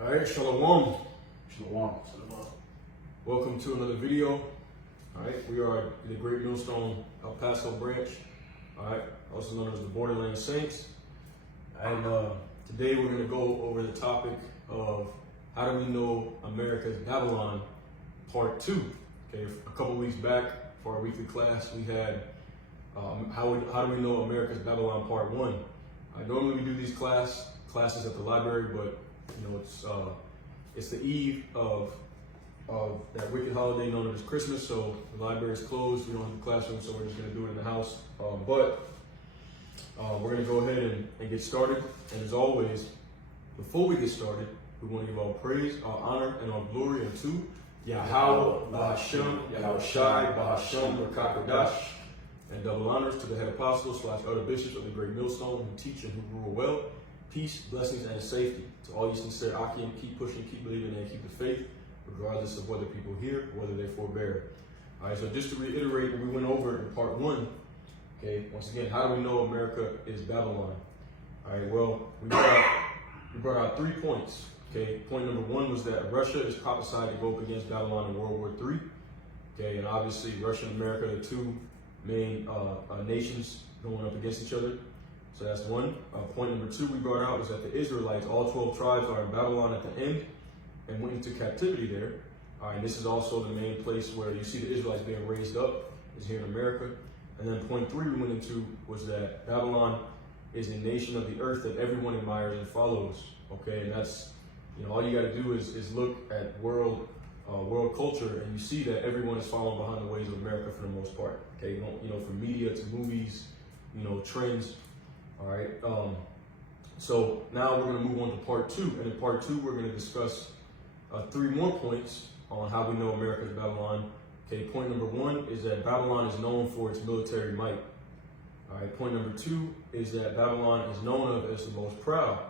All right, Shalom. Shalom. Welcome to another video. All right, we are the Great Millstone El Paso branch. All right, also known as the Borderland Saints. And today we're going to go over the topic of how do we know America's Babylon, part 2. Okay, a couple weeks back for our weekly class, we had how do we know America's Babylon, part 1. Normally we do these classes at the library, but you know it's the eve of that wicked holiday known as Christmas, so the library is closed. We don't have a classroom, so we're just going to do it in the house. But we're going to go ahead and get started. And as always, before we get started, we want to give all praise, all honor, and all glory unto Yahweh, Bahashem, Yahweh Shai, Bahashem, Rakakodash, and double honors to the head apostles / elder bishops of the Great Millstone who teach and who rule well. Peace, blessings, and safety to all you sincere Akim. Keep pushing, keep believing, and keep the faith, regardless of whether people hear or whether they forbear. All right, so just to reiterate what we went over in part 1, okay, once again, how do we know America is Babylon? All right, well, we brought out 3 points. Okay, point number 1 was that Russia is prophesied to go up against Babylon in World War III. Okay, and obviously Russia and America are the 2 main nations going up against each other. So that's 1. Point number 2 we brought out was that the Israelites, all 12 tribes, are in Babylon at the end and went into captivity there. All right, this is also the main place where you see the Israelites being raised up, is here in America. And then point 3 we went into was that Babylon is a nation of the earth that everyone admires and follows. Okay, and that's, you know, all you got to do is look at world culture, and you see that everyone is following behind the ways of America for the most part. Okay, you know, from media to movies, you know, trends. All right. So now we're going to move on to part 2, and in part 2 we're going to discuss 3 more points on how we know America's Babylon. Okay, point number 1 is that Babylon is known for its military might. All right, point number 2 is that Babylon is known of as the most proud.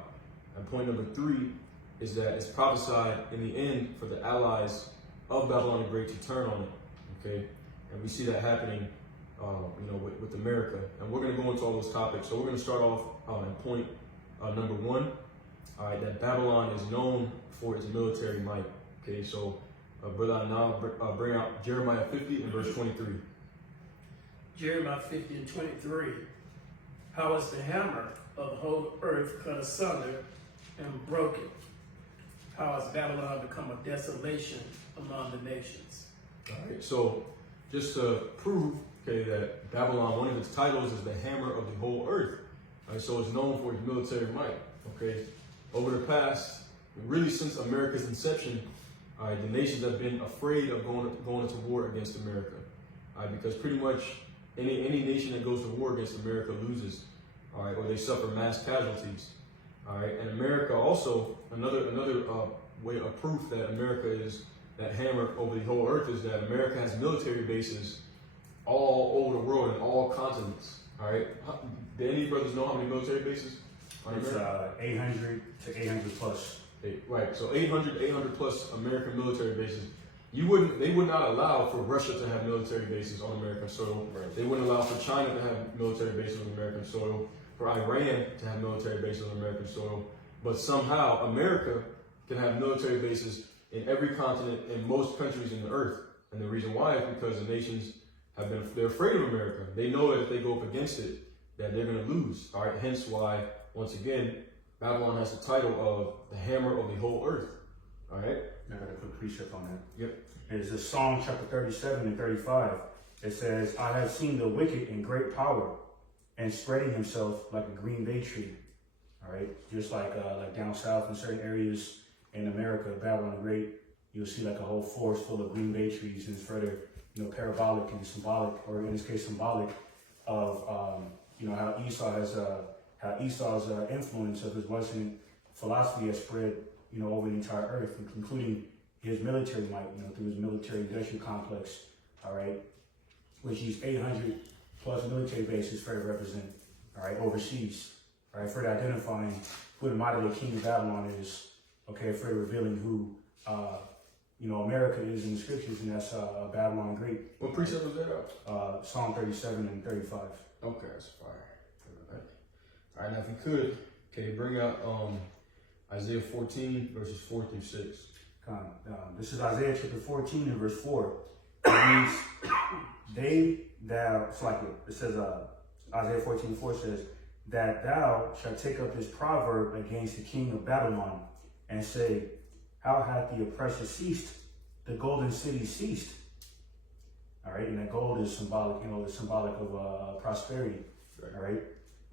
And point number 3 is that it's prophesied in the end for the allies of Babylon the Great to turn on it. Okay, and we see that happening, you know, with America. And we're going to go into all those topics. So we're going to start off in point number 1. All right, that Babylon is known for its military might. Okay, so Brother now bring out Jeremiah 50 and verse 23. Jeremiah 50 and 23. How is the hammer of the whole earth cut asunder and broken? How has Babylon become a desolation among the nations? All right, so just to prove, okay, that Babylon, one of its titles is the hammer of the whole earth. All right, so it's known for its military might. Okay, over the past, really since America's inception, all right, the nations have been afraid of going into war against America. All right, because pretty much any nation that goes to war against America loses. All right, or they suffer mass casualties. All right, and America also, another way of proof that America is that hammer over the whole earth is that America has military bases all over the world in all continents. All right, do any brothers know how many military bases on America? It's 800 to 800 plus. Right, so 800 plus American military bases. They would not allow for Russia to have military bases on American soil. Right. They wouldn't allow for China to have military bases on American soil, for Iran to have military bases on American soil. But somehow America can have military bases in every continent, in most countries in the earth. And the reason why is because the nations they're afraid of America. They know that if they go up against it, that they're going to lose. All right, hence why, once again, Babylon has the title of the hammer of the whole earth. All right? I got a quick precept on that. Yep. It's a Psalm chapter 37 and 35. It says, I have seen the wicked in great power and spreading himself like a green bay tree. All right? Just like down south in certain areas in America, Babylon the Great, you'll see like a whole forest full of green bay trees, and it's further, you know, parabolic and symbolic, or in this case symbolic, of you know, how Esau's influence of his Western philosophy has spread, you know, over the entire earth, including his military might, you know, through his military industrial complex, all right, which these 800 plus military bases further represent, all right, overseas, all right, further identifying who the modern king of Babylon is, okay, further revealing who, you know, America is in the scriptures, and that's Babylon the Great. What precept was that? Psalm 37 and 35. Okay, that's fire. All right, now if you could, okay, bring out Isaiah 14, verses 4 through 6. This is Isaiah chapter 14 and verse 4. It means it says, Isaiah 14:4 says, that thou shalt take up this proverb against the king of Babylon and say, how hath the oppressor ceased? The golden city ceased. All right, and that gold is symbolic, is symbolic of prosperity. Right. All right.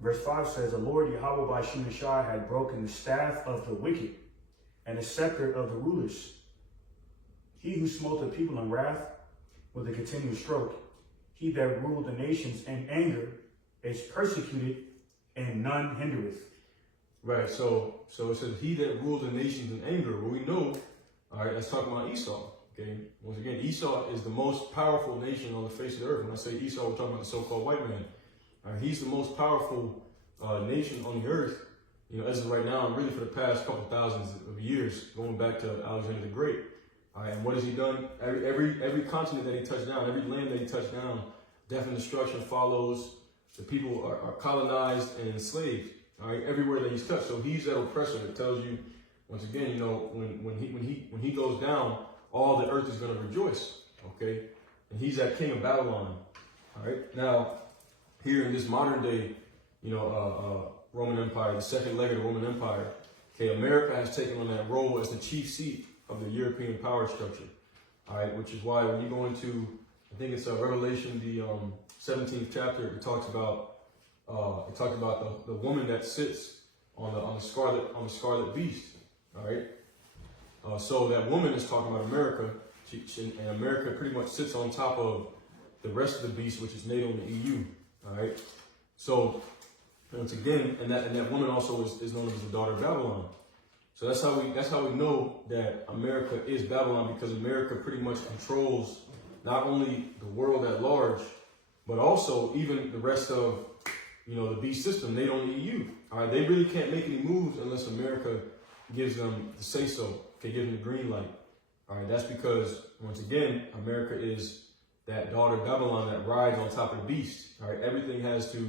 Verse 5 says, the Lord Yahweh by Shemeshai had broken the staff of the wicked and the scepter of the rulers. He who smote the people in wrath with a continual stroke, he that ruled the nations in anger is persecuted and none hindereth. Right, so it says, he that ruled the nations in anger. Well, we know, all right, let's talk about Esau. Okay, once again, Esau is the most powerful nation on the face of the earth. When I say Esau, we're talking about the so-called white man. He's the most powerful nation on the earth, as of right now, and really for the past couple thousands of years, going back to Alexander the Great. All right, and what has he done? Every continent that he touched down, every land that he touched down, death and destruction follows. The people are colonized and enslaved. All right, everywhere that he's touched. So he's that oppressor that tells you, once again, when he goes down, all the earth is going to rejoice. Okay, and he's that king of Babylon. All right, now here in this modern day, Roman Empire, the second leg of the Roman Empire. Okay, America has taken on that role as the chief seat of the European power structure. All right, which is why when you go into, I think it's Revelation, the 17th chapter, it talks about the woman that sits on the scarlet beast. All right, so that woman is talking about America, and America pretty much sits on top of the rest of the beast, which is NATO and the EU. All right, so once again, and that woman also is known as the daughter of Babylon. So that's how we know that America is Babylon, because America pretty much controls not only the world at large, but also even the rest of the beast system, NATO and the EU. All right, they really can't make any moves unless America gives them the say so, can give them the green light. All right, that's because once again, America is that daughter of Babylon that rides on top of the beast. All right, everything has to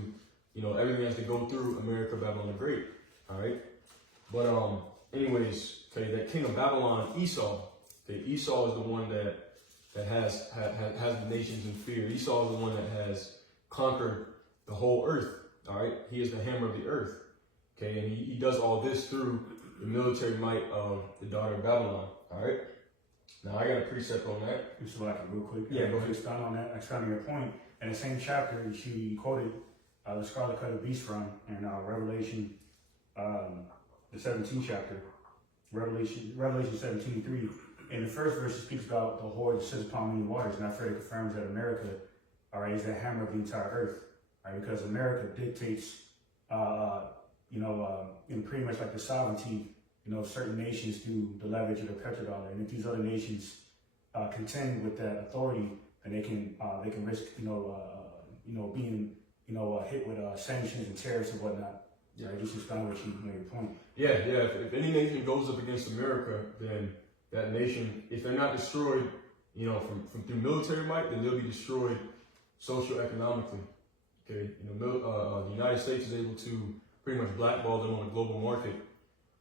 go through America, Babylon the Great. All right, but anyways, okay, that king of Babylon, Esau. Okay, Esau is the one that has the nations in fear. Esau is the one that has conquered the whole earth. All right, he is the hammer of the earth. Okay, and he does all this through the military might of the daughter of Babylon. All right. Now I got a precept on that. Just like real quick. Yeah, go ahead. Expound on that. Expound on your point. In the same chapter, she quoted the scarlet cut of beast from in Revelation, the 17th chapter, Revelation 17:3. In the first verse, it speaks about the whore that sits upon many waters, and I further confirms that America, all right, is the hammer of the entire earth, right? Because America dictates, pretty much like the sovereignty, of certain nations through the leverage of the petrodollar, and if these other nations contend with that authority, then they can risk, being, hit with sanctions and tariffs and whatnot. Yeah, just explain what you made your point. Yeah. If any nation goes up against America, then that nation, if they're not destroyed, from through military might, then they'll be destroyed socioeconomically. Okay, the United States is able to pretty much blackball them on the global market,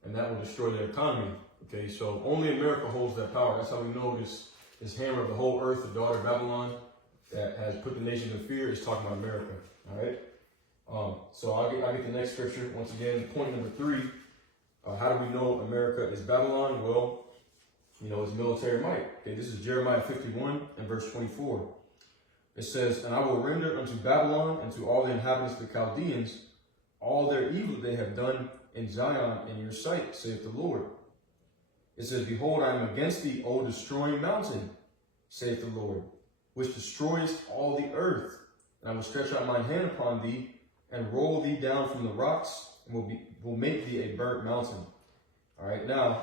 and that will destroy their economy. Okay, so only America holds that power. That's how we know this hammer of the whole earth, the daughter of Babylon, that has put the nations in fear, is talking about America. All right. So I'll get the next scripture. Once again, point number 3. How do we know America is Babylon? Well, it's military might. Okay, this is Jeremiah 51 and verse 24. It says, and I will render unto Babylon and to all the inhabitants of the Chaldeans all their evil they have done in Zion in your sight, saith the Lord. It says, behold, I am against thee, O destroying mountain, saith the Lord, which destroyest all the earth. And I will stretch out mine hand upon thee, and roll thee down from the rocks, and will make thee a burnt mountain. All right, now,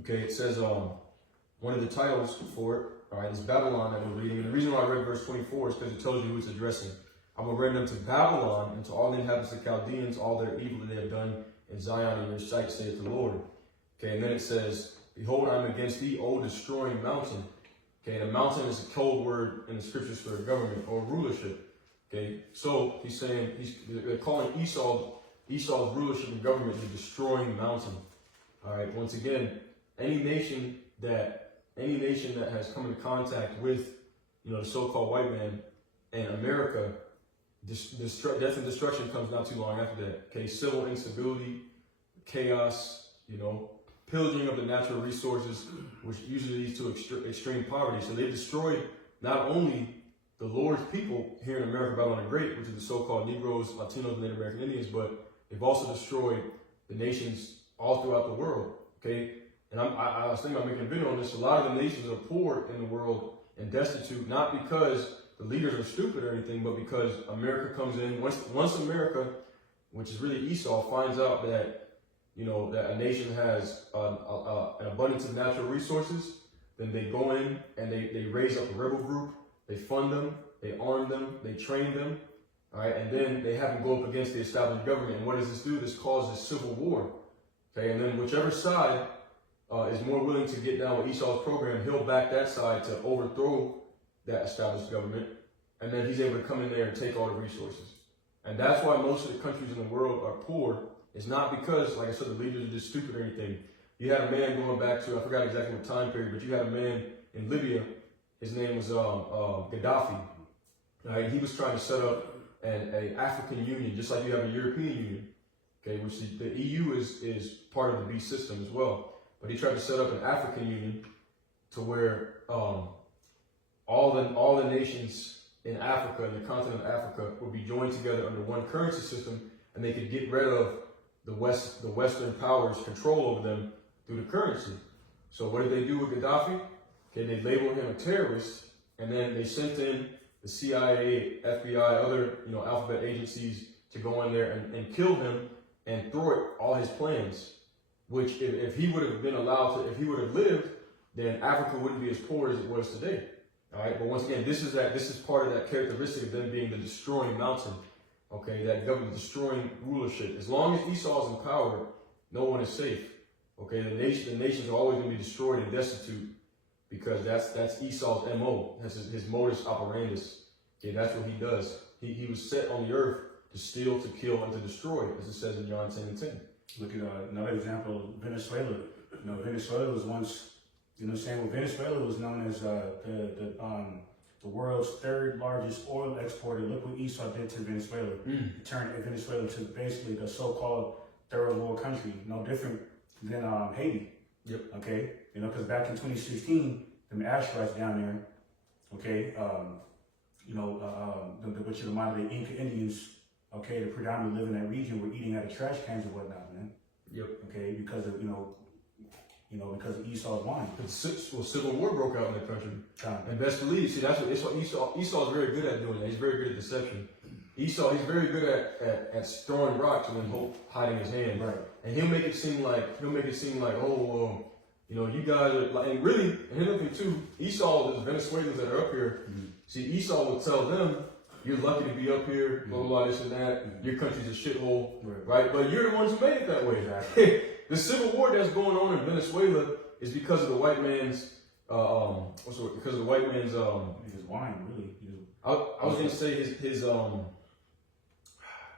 okay, it says one of the titles for it, all right, is Babylon that we're reading. And the reason why I read verse 24 is because it tells you who it's addressing. I will render unto Babylon and to all the inhabitants of the Chaldeans all their evil that they have done in Zion in your sight, saith the Lord. Okay, and then it says, behold, I am against thee, O destroying mountain. Okay, and a mountain is a code word in the scriptures for government or rulership. Okay, so he's saying, they're calling Esau's rulership and government the destroying mountain. All right. Once again, any nation that has come into contact with, the so-called white man and America, death and destruction comes not too long after that. Okay, civil instability, chaos, pillaging of the natural resources, which usually leads to extreme poverty. So they destroyed not only the Lord's people here in America, Babylon the Great, which is the so-called Negroes, Latinos, and Native American Indians, but they've also destroyed the nations all throughout the world. Okay, and I was thinking about making a video on this. A lot of the nations are poor in the world and destitute, not because the leaders are stupid or anything, but because America comes in. Once America, which is really Esau, finds out that that a nation has an abundance of natural resources, then they go in and they raise up a rebel group, they fund them, they arm them, they train them, all right, and then they have them go up against the established government. And what does this do? This causes civil war, okay? And then whichever side is more willing to get down with Esau's program, he'll back that side to overthrow that established government, and then he's able to come in there and take all the resources. And that's why most of the countries in the world are poor. It's not because, like I said, the leaders are just stupid or anything. You had a man going back to, I forgot exactly what time period, but you had a man in Libya. His name was Gaddafi. Right? He was trying to set up an African Union, just like you have a European Union, okay, which the EU is part of the beast system as well. But he tried to set up an African Union to where all the nations in Africa, in the continent of Africa, would be joined together under one currency system, and they could get rid of the Western powers' control over them through the currency. So what did they do with Gaddafi? Okay, they labeled him a terrorist, and then they sent in the CIA, FBI, other alphabet agencies to go in there and kill him and thwart all his plans. Which, if he would have been allowed to, if he would have lived, then Africa wouldn't be as poor as it was today. All right, but once again, this is part of that characteristic of them being the destroying mountain. Okay, that government destroying rulership. As long as Esau's in power, no one is safe. Okay, the nations are always going to be destroyed and destitute, because that's Esau's MO. That's his modus operandus. Okay, that's what he does. He was set on the earth to steal, to kill, and to destroy, as it says in John 10:10. Look at another example, Venezuela. Venezuela was once, Venezuela was known as the world's third largest oil exporter. Look what Esau did to Venezuela. He turned Venezuela to basically the so-called third world country, no different than Haiti. Yep. Okay, because back in 2016, them asteroids down there, okay, the modern day Inca Indians, okay, that predominantly live in that region, were eating out of trash cans and whatnot, man. Yep. Okay, because of because of Esau's wine. Civil war broke out in the country. And best believe, see, that's what Esau is very good at doing that. He's very good at deception. Esau, he's very good at throwing rocks and then hiding his hand. Right. And he'll make it seem like, oh, you guys are like, and really, and another thing too, Esau, the Venezuelans that are up here, see, Esau will tell them, you're lucky to be up here, blah, blah, blah, this and that. Your country's a shithole, right? But you're the ones who made it that way. Exactly. The civil war that's going on in Venezuela is because of the white man's, his wine, really. I was going to say his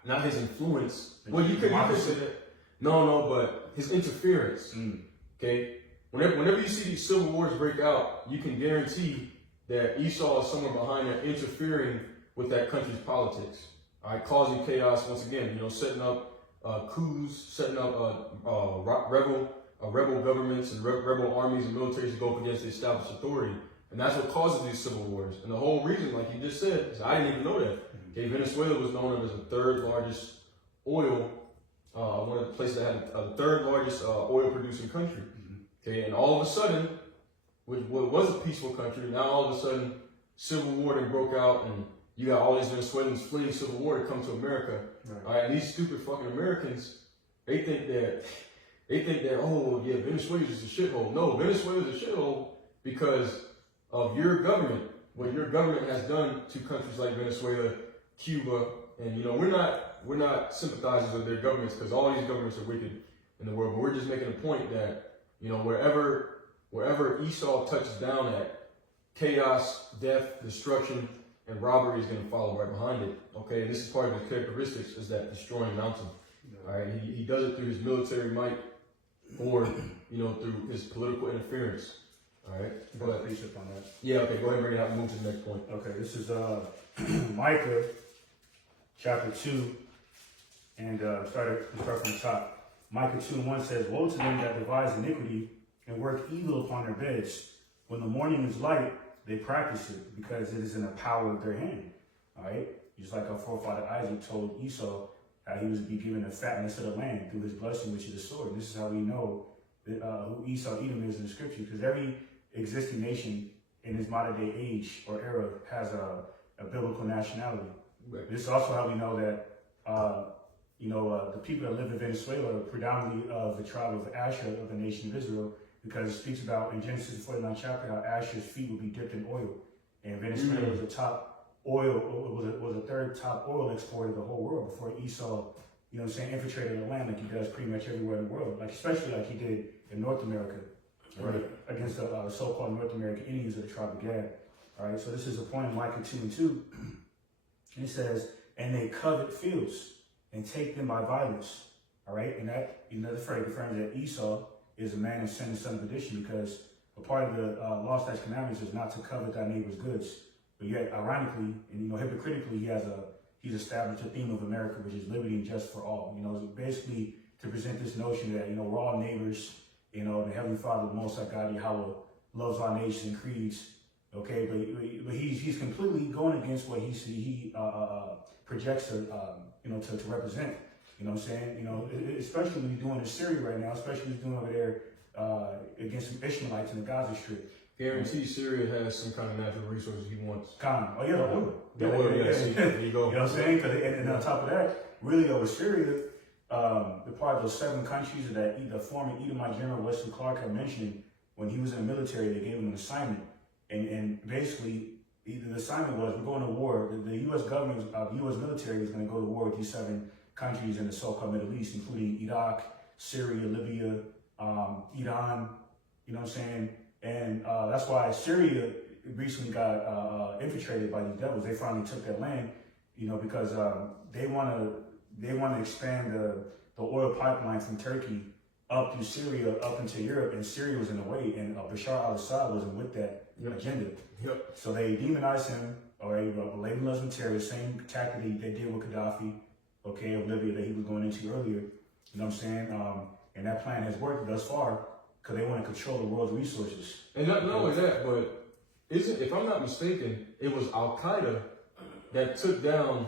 not his influence. Well, you could say that. No, but his interference. Okay? Whenever you see these civil wars break out, you can guarantee that Esau is somewhere behind there interfering with that country's politics. All right, causing chaos once again, setting up coups, setting up rebel governments and rebel armies and militaries to go up against the established authority. And that's what causes these civil wars. And the whole reason, like you just said, is I didn't even know that. Okay, Venezuela was known as the third largest oil, one of the places that had the third largest oil producing country. Okay, and all of a sudden, what was a peaceful country, now all of a sudden, civil war then broke out, and you got all these Venezuelans fleeing civil war to come to America. Right. All right, and these stupid fucking Americans, they think that, oh yeah, Venezuela is a shithole. No, Venezuela is a shithole because of your government, what your government has done to countries like Venezuela, Cuba, and we're not sympathizers of their governments, because all these governments are wicked in the world. But we're just making a point that wherever Esau touches down at, chaos, death, destruction, and robbery is going to follow right behind it. Okay, and this is part of his characteristics, is that destroying mountain. All right, he does it through his military might. or, through his political interference. All right. But Precept on that. yeah, okay, go ahead and bring it out and move to the next point. Okay, this is Micah chapter 2, and start from the top. Micah 2:1 says, "Woe to them that devise iniquity and work evil upon their beds. When the morning is light, they practice it, because it is in the power of their hand." All right, just like our forefather Isaac told Esau how he was to be given the fatness of the land through his blessing, which is the sword. And this is how we know that, who Esau Edom is in the scripture, because every existing nation in this modern day age or era has a biblical nationality. Right. This is also how we know that, the people that live in Venezuela are predominantly of the tribe of Asher of the nation of Israel, because it speaks about in Genesis 49 chapter how Asher's feet would be dipped in oil. And Venezuela was the top oil, was the third top oil exporter of the whole world before Esau, infiltrated the land like he does pretty much everywhere in the world, like especially like he did in North America. Right, against the so-called North American Indians of the tribe of Gad. All right, so this is a point in Micah 2:2. It says, "And they covet fields and take them by violence." All right, and that the phrase confirms that Esau is a man of sin and son of perdition, because a part of the law, statutes, commandments is not to covet thy neighbor's goods. But yet, ironically and hypocritically, he's established a theme of America, which is liberty and justice for all. Basically to present this notion that we're all neighbors. The Heavenly Father, the Most High God, Yahweh, loves our nations and creeds. Okay, but he's completely going against what he projects to represent. You know what I'm saying? Especially when he's doing in Syria right now, especially when he's doing over there against some Ishmaelites in the Gaza Strip. Guarantee Syria has some kind of natural resources he wants. Oh yeah, the oil. The oil, yeah. See, there you go. You know what I'm saying? And on top of that, really over Syria. The part of those 7 countries that the former Edomite General Wesley Clark had mentioned when he was in the military, they gave him an assignment. And basically, the assignment was, we're going to war. The U.S. government, the U.S. military is going to go to war with these 7 countries in the so-called Middle East, including Iraq, Syria, Libya, Iran, you know what I'm saying? And that's why Syria recently got infiltrated by these devils. They finally took their land, because they want to expand the oil pipeline from Turkey up through Syria, up into Europe, and Syria was in the way, and Bashar al-Assad wasn't with that agenda. Yep. So they demonized him, or labeled him as a terrorist, same tactic they did with Gaddafi, of Libya that he was going into earlier. You know what I'm saying? And that plan has worked thus far, because they want to control the world's resources. And not only that, but if I'm not mistaken, it was Al-Qaeda that took down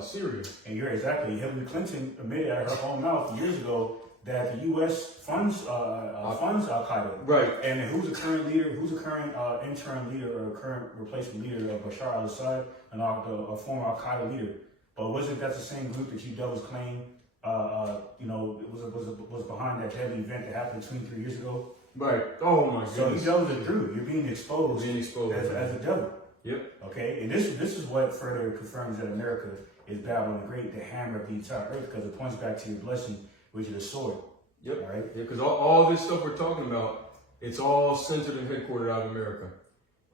Syria. And you're exactly. Hillary Clinton admitted out of her own mouth years ago that the U.S. funds Al-Qaeda. Right. And who's the current leader? Who's the current interim leader or current replacement leader of Bashar al-Assad, and a former Al-Qaeda leader? But wasn't that the same group that you devils claim? Was behind that deadly event that happened 23 years ago? Right. Oh my goodness. So you devils are true. You're being exposed, as a devil. Yep. Okay, and this is what further confirms that America is Babylon the Great, the hammer of the entire earth, because it points back to your blessing, which is a sword. Yep. All right. Yeah, because all this stuff we're talking about, it's all centered and headquartered out of America.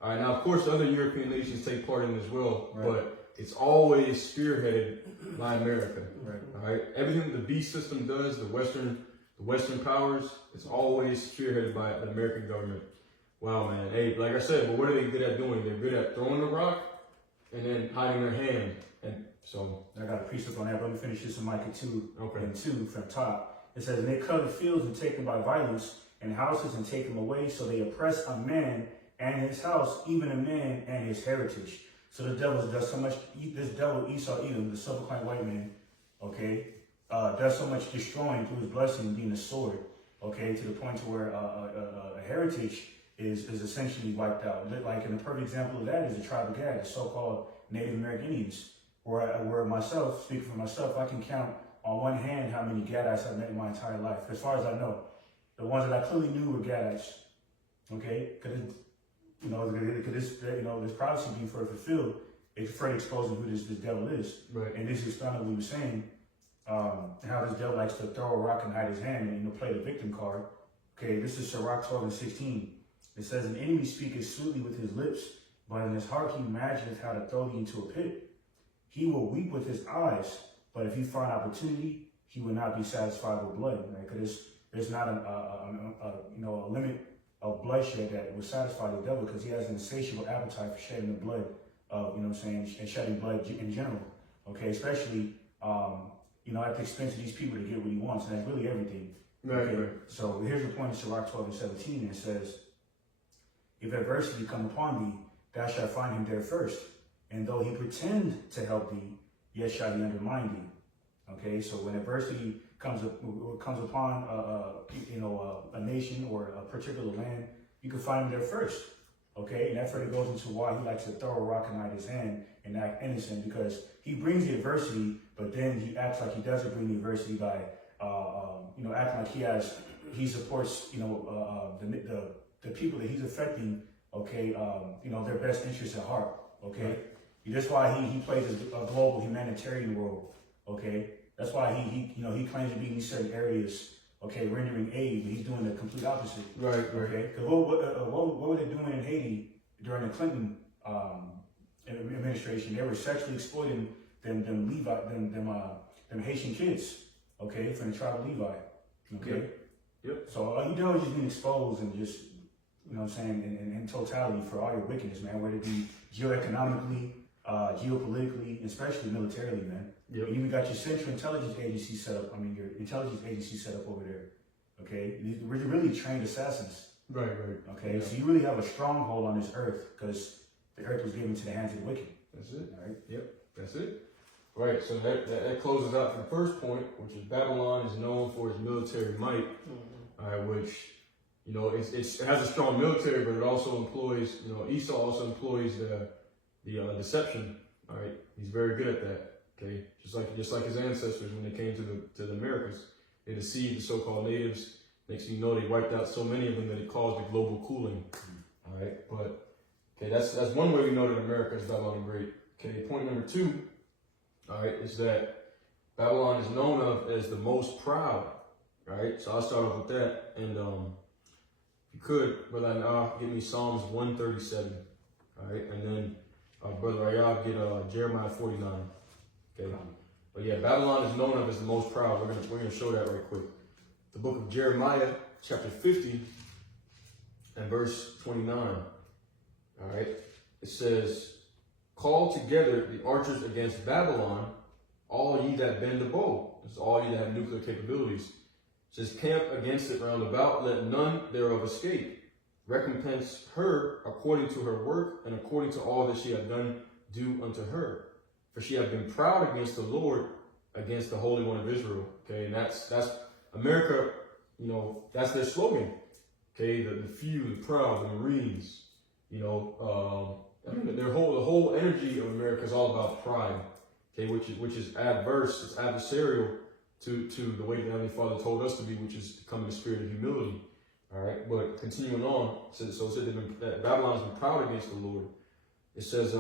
All right. Now, of course, other European nations take part in it as well, but it's always spearheaded by America. Right. All right. Everything the beast system does, the Western powers, it's always spearheaded by the American government. Wow, man. Hey, like I said, but what are they good at doing? They're good at throwing the rock and then hiding their hand. And so I got a precept on that, but let me finish this in Micah 2 Okay. and 2 from top. It says, "And they cover fields and take them by violence, and houses and take them away, so they oppress a man and his house, even a man and his heritage." So the devil does so much, this devil Esau Edom, the self-proclaimed white man, does so much destroying through his blessing being a sword, to the point to where a heritage is essentially wiped out. Like, and a perfect example of that is the tribe of Gad, the so-called Native American Indians, where myself, speaking for myself, I can count on one hand how many Gadites I've met in my entire life. As far as I know, the ones that I clearly knew were Gadites. Because this prophecy being further fulfilled, it's further exposing who this devil is. Right. And this is kind of what we were saying, how this devil likes to throw a rock and hide his hand and play the victim card. This is Sirach 12:16. It says, "An enemy speaketh sweetly with his lips, but in his heart he imagineth how to throw thee into a pit. He will weep with his eyes, but if he find opportunity, he will not be satisfied with blood." Because there's not a limit of bloodshed that would satisfy the devil, because he has an insatiable appetite for shedding the blood of, you know what I'm saying, and shedding blood in general. Okay, especially, at the expense of these people to get what he wants, and that's really everything. Right, Okay? right. So here's the point in Sirach 12:17, and it says, if adversity come upon thee, thou shalt find him there first. And though he pretend to help thee, yet shall he undermine thee. Okay, so when adversity comes upon a nation or a particular land, you can find him there first. Okay, and that further goes into why he likes to throw a rock and hide his hand and act innocent, because he brings the adversity, but then he acts like he doesn't bring the adversity by acting like he supports the people that he's affecting. Okay, their best interests at heart. Okay, right. That's why he plays a global humanitarian role. Okay, that's why he claims to be in these certain areas. Okay, rendering aid, but he's doing the complete opposite. Right. Okay, because what were they doing in Haiti during the Clinton administration? They were sexually exploiting them Haitian kids. Okay, from the tribe of Levi. Okay. Yep. So all you do is just being exposed and just, you know what I'm saying, in totality for all your wickedness, man, whether it be geoeconomically, geopolitically, especially militarily, man. Yep. You even got your Central Intelligence Agency set up, your intelligence agency set up over there. Okay? We're really trained assassins. Right. Okay? Yeah. So you really have a stronghold on this earth, because the earth was given to the hands of the wicked. That's it. All right? Yep. That's it. Right. So that closes out the first point, which is Babylon is known for its military might, which, it has a strong military, but it also employs, Esau also employs the deception. All right. He's very good at that. Okay. Just like his ancestors when they came to the Americas, they deceived the so-called natives. Next thing you know, they wiped out so many of them that it caused the global cooling. All right. But okay, that's one way we know that America is Babylon the Great. Okay. Point number 2. All right, is that Babylon is known of as the most proud. All right, so I'll start off with that. And if you could, Brother Ayah, give me Psalms 137. All right, and then Brother Ayah, get Jeremiah 49. Okay, but yeah, Babylon is known of as the most proud. We're gonna show that right quick. The book of Jeremiah, chapter 50, and verse 29. All right, it says, call together the archers against Babylon, all ye that bend the bow. This is all ye that have nuclear capabilities. It says, camp against it round about, let none thereof escape. Recompense her according to her work, and according to all that she hath done, do unto her. For she hath been proud against the Lord, against the Holy One of Israel. Okay, and that's America, that's their slogan. Okay, the few, the proud, the Marines, the whole energy of America is all about pride, okay, which is adverse, it's adversarial to the way the Heavenly Father told us to be, which is to come in the spirit of humility. All right, but continuing on, it said that Babylon has been proud against the Lord. It says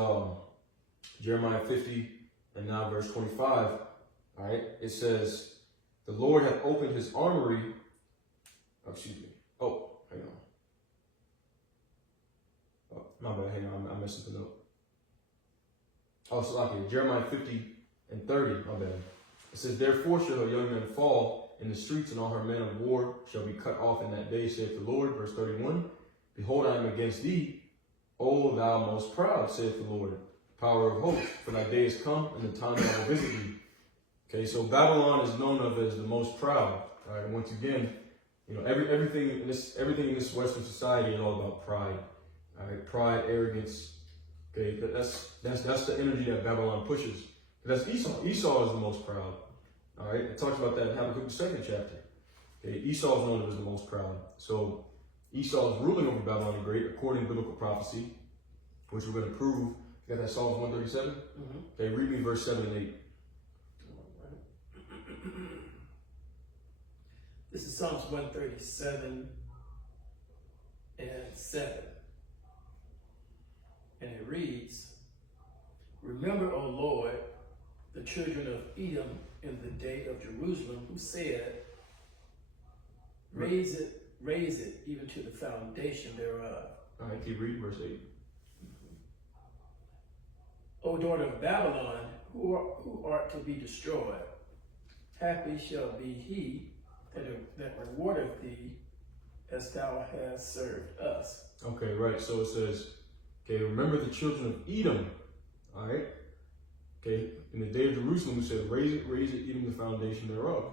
Jeremiah 50 and now verse 25. All right, it says, the Lord hath opened his armory. Oh, excuse me. Oh, hang on. Oh, my bad, hang on, I messed something up. Oh, so okay, Jeremiah 50 and 30, my bad. It says, therefore shall her young men fall in the streets, and all her men of war shall be cut off in that day, saith the Lord. Verse 31, behold, I am against thee, O thou most proud, saith the Lord, power of hope, for thy day is come, and the time that I will visit thee. Okay, so Babylon is known of as the most proud. All right, and once again, everything in this Western society is all about pride. All right, pride, arrogance. Okay, that's the energy that Babylon pushes. That's Esau. Esau is the most proud. All right, it talks about that in Habakkuk the 2nd chapter. Okay, Esau is known as the most proud. So Esau is ruling over Babylon the Great according to biblical prophecy, which we're going to prove. You got that Psalms 137? Mm-hmm. Okay, read me verse 7 and 8. This is Psalms 137 and 7. And it reads, remember, O Lord, the children of Edom in the day of Jerusalem, who said, raise it even to the foundation thereof. All right, keep reading verse 8. O daughter of Babylon, who art to be destroyed, happy shall be he that rewardeth thee as thou hast served us. Okay, right. So it says, okay, remember the children of Edom. All right. Okay, in the day of Jerusalem, we said, raise it, Edom, the foundation thereof.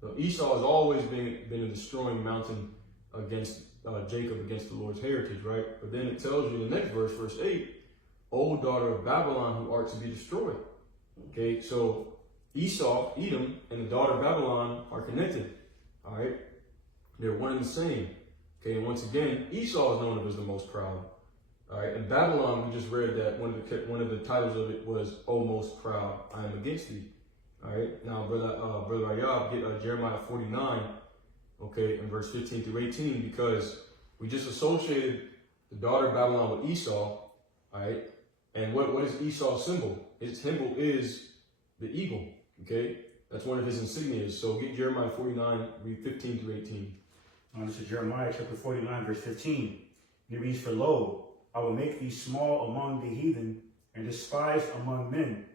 So Esau has always been a destroying mountain against Jacob, against the Lord's heritage, right? But then it tells you in the next verse, verse 8, O daughter of Babylon, who art to be destroyed. Okay, so Esau, Edom, and the daughter of Babylon are connected. All right, they're one and the same. Okay, and once again, Esau is known as the most proud. All right, and Babylon, we just read that one of the titles of it was, O most proud, I am against thee. All right, now brother Ayab, get Jeremiah 49, okay, in verse 15 through 18, because we just associated the daughter of Babylon with Esau. All right, and what is Esau's symbol? His symbol is the eagle. Okay, that's one of his insignias. So get Jeremiah 49, read 15 through 18. This is Jeremiah chapter 49, verse 15. It reads, For lo, I will make thee small among the heathen, and despised among men.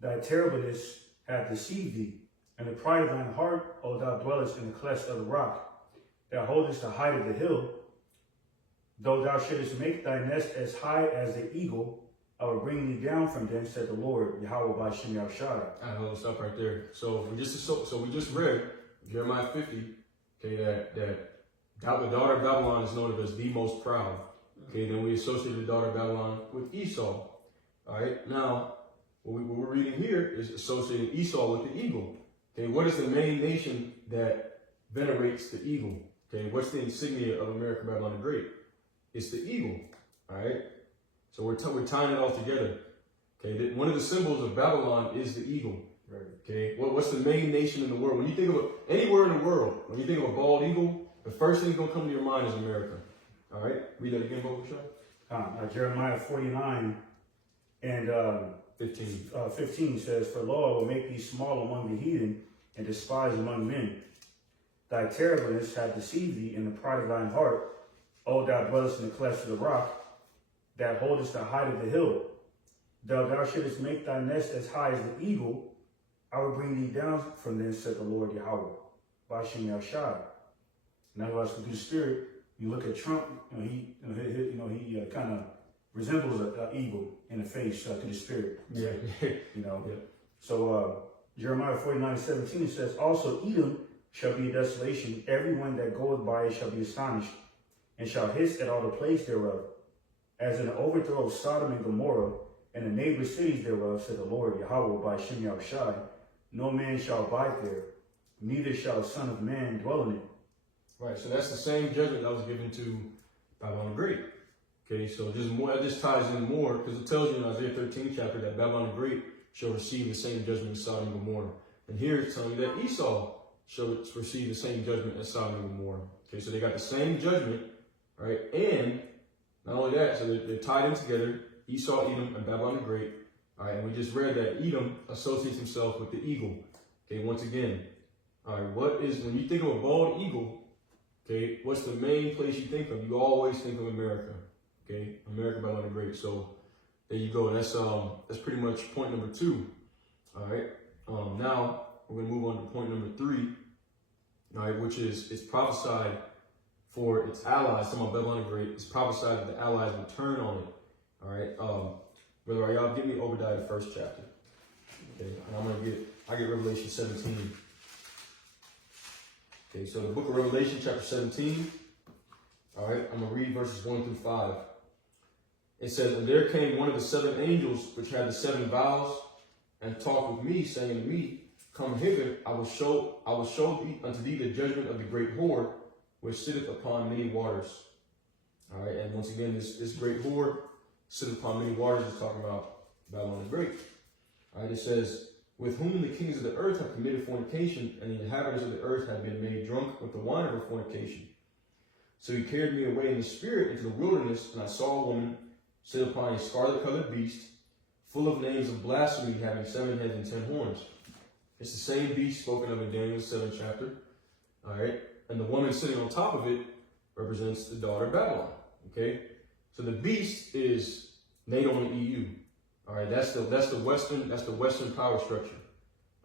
Thy terribleness hath deceived thee, and the pride of thine heart, O thou dwellest in the cleft of the rock. Thou holdest the height of the hill. Though thou shouldest make thy nest as high as the eagle, I will bring thee down from thence, said the Lord, Yahweh by Shem Yahushai. Hold stop right there. So we just read Jeremiah 50. Okay, that the daughter of Babylon is known as the most proud. Okay, then we associate the daughter of Babylon with Esau. All right, now what we're reading here is associating Esau with the eagle. Okay, what is the main nation that venerates the eagle? Okay, what's the insignia of America, Babylon the Great? It's the eagle. All right, so we're tying it all together. Okay, one of the symbols of Babylon is the eagle. Right. Okay, what's the main nation in the world? When you think of anywhere in the world, when you think of a bald eagle, the first thing that's going to come to your mind is America. All right, read that again, Bo Bashar. Jeremiah 49 and 15 says, For lo, I will make thee small among the heathen, and despised among men. Thy terribleness hath deceived thee in the pride of thine heart, O thou dwellest in the cleft of the rock, that holdest the height of the hill. Though thou shouldest make thy nest as high as the eagle, I will bring thee down from thence, said the Lord Yahweh, by Shem Yahushai. Now, as through the Spirit, you look at Trump. He kind of resembles an eagle in the face through the Spirit. Yeah. Yeah. So Jeremiah 49:17 says, Also Edom shall be a desolation; everyone that goeth by it shall be astonished, and shall hiss at all the plagues thereof, as in the overthrow of Sodom and Gomorrah, and the neighbor cities thereof, said the Lord Yahweh by Shem Yahushai. No man shall abide there, neither shall a son of man dwell in it. Right, so that's the same judgment that was given to Babylon the Great. Okay, so that just ties in more, because it tells you in Isaiah 13 chapter that Babylon the Great shall receive the same judgment as Sodom and Gomorrah. And here it's telling you that Esau shall receive the same judgment as Sodom and Gomorrah. Okay, so they got the same judgment, right? And not only that, so they're tied in together, Esau, Edom, and Babylon the Great. All right, and we just read that Edom associates himself with the eagle. Okay, once again, all right, when you think of a bald eagle, okay, what's the main place you think of? You always think of America. Okay, America, Babylon the Great. So there you go. That's pretty much point number 2. All right. Now we're gonna move on to point number 3. All right, which is it's prophesied for its allies. Talking about Babylon the Great, it's prophesied that the allies will turn on it. All right. Brother Ayab, give me Obadiah, the 1st chapter. Okay, and I get Revelation 17. Okay, so the book of Revelation, chapter 17. All right, I'm going to read verses 1 through 5. It says, And there came one of the 7 angels which had the 7 vials, and talked with me, saying to me, Come hither, I will show unto thee the judgment of the great whore, which sitteth upon many waters. All right, and once again, this great whore sitteth upon many waters is talking about Babylon the Great. All right, it says, With whom the kings of the earth have committed fornication, and the inhabitants of the earth have been made drunk with the wine of her fornication. So he carried me away in the spirit into the wilderness, and I saw a woman sit upon a scarlet-colored beast, full of names of blasphemy, having 7 heads and 10 horns. It's the same beast spoken of in Daniel's 7th chapter. All right, and the woman sitting on top of it represents the daughter of Babylon. Okay, so the beast is NATO and EU. All right, that's the Western power structure.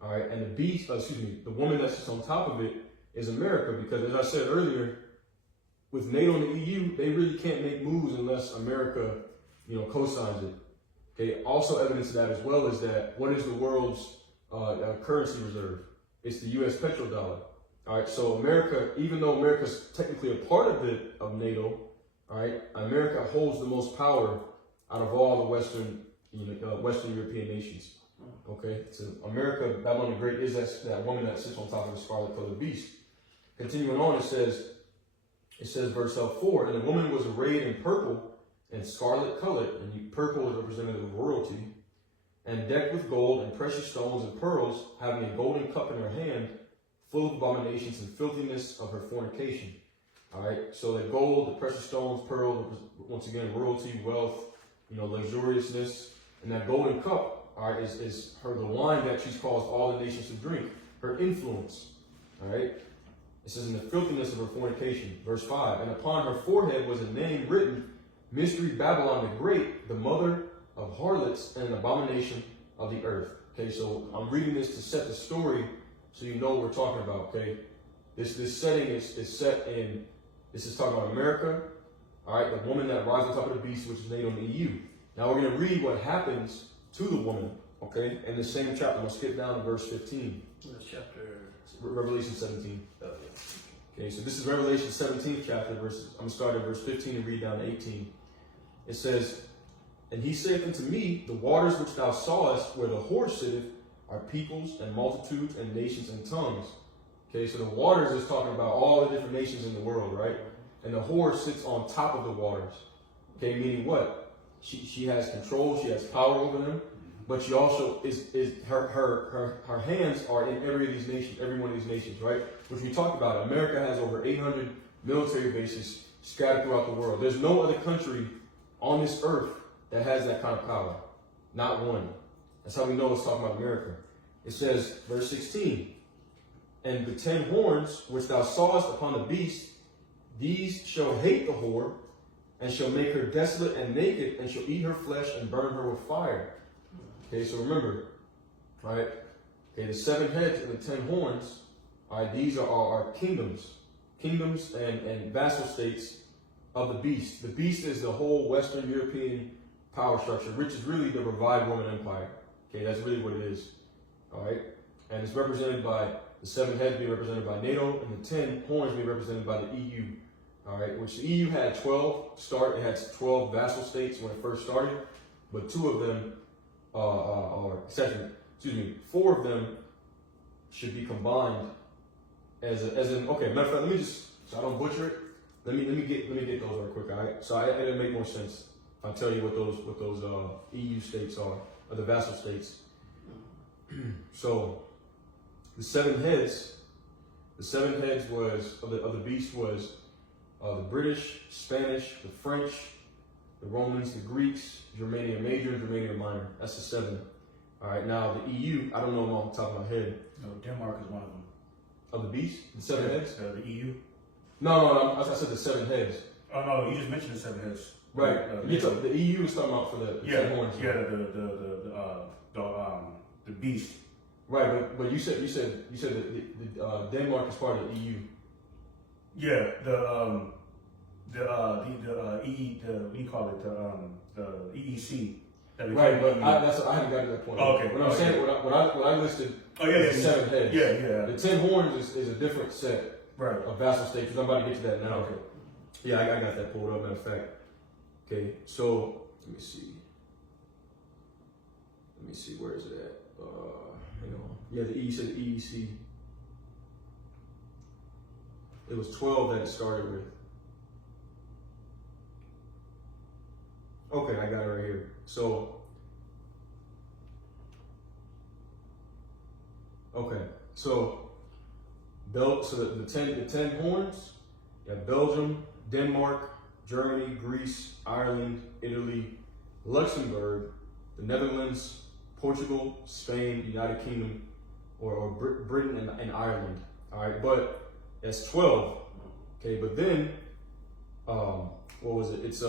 All right, and the woman that sits on top of it is America, because as I said earlier, with NATO and the EU, they really can't make moves unless America, co-signs it. Okay. Also, evidence of that as well is that what is the world's currency reserve? It's the U.S. petrodollar. All right. So America, even though America's technically a part of NATO, all right, America holds the most power out of all the Western European nations. Okay. So America, Babylon the Great, is that woman that sits on top of the scarlet colored beast. Continuing on, it says verse 4, and the woman was arrayed in purple and scarlet colored, and purple is representative of royalty, and decked with gold and precious stones and pearls, having a golden cup in her hand, full of abominations and filthiness of her fornication. All right, so the gold, the precious stones, pearl, once again, royalty, wealth, luxuriousness, and that golden cup, all right, is the wine that she's caused all the nations to drink, her influence. All right. It says, in the filthiness of her fornication. Verse 5, and upon her forehead was a name written, Mystery Babylon the Great, the mother of harlots and an abomination of the earth. Okay, so I'm reading this to set the story so you know what we're talking about, okay? This setting is set in, this is talking about America, all right, the woman that rides on top of the beast, which is NATO and the EU. Now we're going to read what happens to the woman, okay, in the same chapter. I'm going to skip down to verse 15. That's chapter. Revelation 17. Okay, so this is Revelation 17th chapter, I'm going to start at verse 15 and read down to 18. It says, and he saith unto me, the waters which thou sawest where the whore sitteth are peoples and multitudes and nations and tongues. Okay, so the waters is talking about all the different nations in the world, right? And the whore sits on top of the waters. Okay, meaning what? She has control, she has power over them. But she also is her hands are in every one of these nations, right? Which we talked about. America has over 800 military bases scattered throughout the world. There's no other country on this earth that has that kind of power. Not one. That's how we know it's talking about America. It says, verse 16, and the 10 horns which thou sawest upon the beast, these shall hate the whore, and shall make her desolate and naked, and shall eat her flesh and burn her with fire. Okay, so remember, right? Okay, the 7 heads and the 10 horns, all right, these are kingdoms and vassal states of the beast. The beast is the whole Western European power structure, which is really the revived Roman Empire. Okay, that's really what it is. All right, and it's represented by the 7 heads being represented by NATO, and the 10 horns being represented by the EU. All right, which the EU had 12 it had 12 vassal states when it first started, but 2 of them. 4 of them should be combined as in. Okay, matter of fact, let me just, so I don't butcher it. Let me get those real quick. All right, so it'll make more sense if I tell you what those EU states are, or the vassal states. So the 7 heads was of the beast was the British, Spanish, the French, the Romans, the Greeks, Germania Major, and Germania Minor. That's the 7. All right, now the EU, I don't know them off the top of my head. No, Denmark is one of them. Of the beast? The 7 heads? The EU? No, I said the 7 heads. Oh, no, you just mentioned the 7 heads. Right. The EU is talking about for the 10 horns. Yeah, the beast. Right, but you said that Denmark is part of the EU. Yeah, what do you call it? The EEC. Right, but I haven't gotten to that point. Oh, okay. What I'm saying, what I listed is the 7 heads. Yeah. The 10 horns is a different set of vassal states, because I'm about to get to that now. Okay. Yeah, I got that pulled up, matter of fact. Okay, so let me see, where is it at? Hang on. Yeah, the EEC. It was 12 that it started with. Okay, I got it right here. So, the 10 horns, you have Belgium, Denmark, Germany, Greece, Ireland, Italy, Luxembourg, the Netherlands, Portugal, Spain, United Kingdom, or Britain and Ireland. All right, but that's 12. Okay, but then, what was it? It's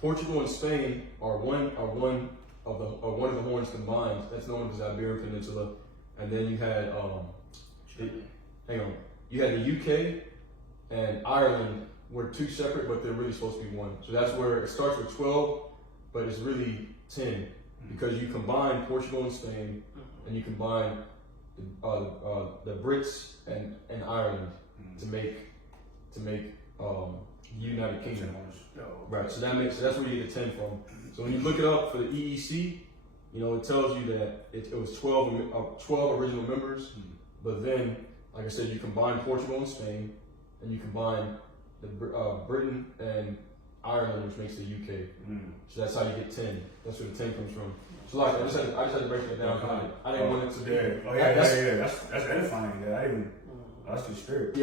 Portugal and Spain are one of the horns combined. That's known as the Iberian Peninsula. And then you had Hang on. You had the UK and Ireland were two separate, but they're really supposed to be one. So that's where it starts with 12, but it's really 10 because you combine Portugal and Spain, and you combine the Brits and Ireland to make United Kingdom. Right. So that's where you get the 10 from. So when you look it up for the EEC, you know, it tells you that it was 12 original members, but then, like I said, you combine Portugal and Spain, and you combine the Britain and Ireland, which makes the UK. So that's how you get 10. That's where the 10 comes from. So like, I just had to break it down. I didn't want it to be. That's edifying. That's the spirit.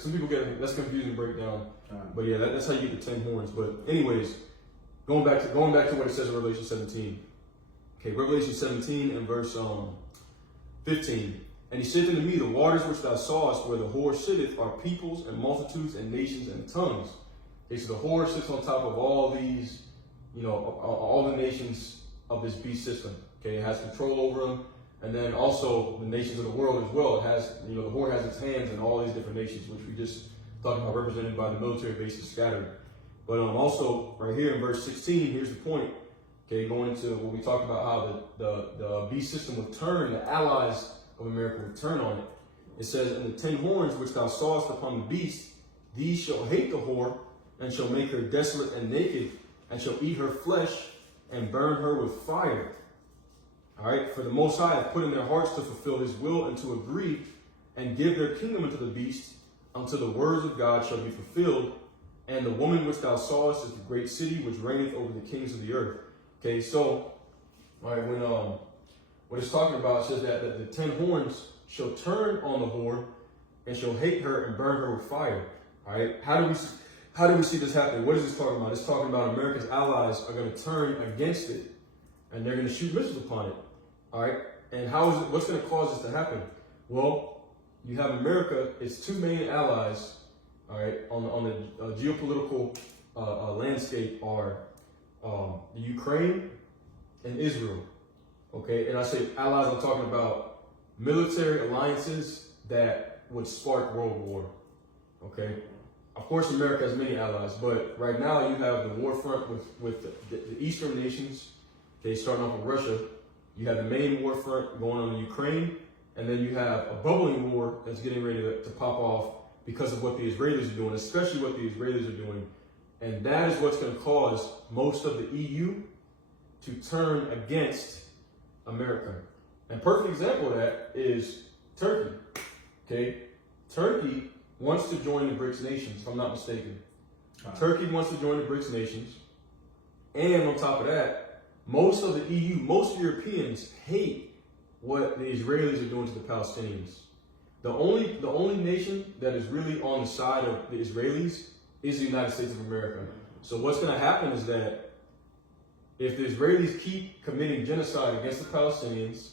Some people that's confusing to break down. But yeah, that's how you get the 10 horns. But anyways, going back to what it says in Revelation 17. Okay, Revelation 17 and verse 15. And he said unto me, the waters which thou sawest where the whore sitteth are peoples and multitudes and nations and tongues. Okay, so the whore sits on top of all these, you know, all the nations of this beast system. Okay, it has control over them. And then also the nations of the world as well. It has, you know, the whore has its hands in all these different nations, which we just talked about, represented by the military bases scattered. But also right here in verse 16, here's the point. Okay, going into what we talked about, how the beast system would turn, the allies of America would turn on it. It says, and the 10 horns which thou sawest upon the beast, these shall hate the whore, and shall make her desolate and naked, and shall eat her flesh, and burn her with fire. All right, for the Most High hath put in their hearts to fulfill his will and to agree, and give their kingdom unto the beast, until the words of God shall be fulfilled. And the woman which thou sawest is the great city which reigneth over the kings of the earth. Okay, so, all right, when what it's talking about, it says that the 10 horns shall turn on the whore, and shall hate her and burn her with fire. All right, how do we see this happening? What is this talking about? It's talking about America's allies are going to turn against it, and they're going to shoot missiles upon it. All right, and what's going to cause this to happen? Well, you have America, its two main allies, all right, on the geopolitical landscape are the Ukraine and Israel. Okay, and I say allies, I'm talking about military alliances that would spark world war. Okay, of course, America has many allies, but right now you have the war front with the Eastern nations. Okay, starting off with Russia. You have the main war front going on in Ukraine, and then you have a bubbling war that's getting ready to pop off because of what the Israelis are doing, especially what the Israelis are doing. And that is what's going to cause most of the EU to turn against America. And a perfect example of that is Turkey. Okay, Turkey wants to join the BRICS nations, if I'm not mistaken. Turkey wants to join the BRICS nations. And on top of that, most of the EU, most Europeans hate what the Israelis are doing to the Palestinians. The only nation that is really on the side of the Israelis is the United States of America. So what's going to happen is that if the Israelis keep committing genocide against the Palestinians,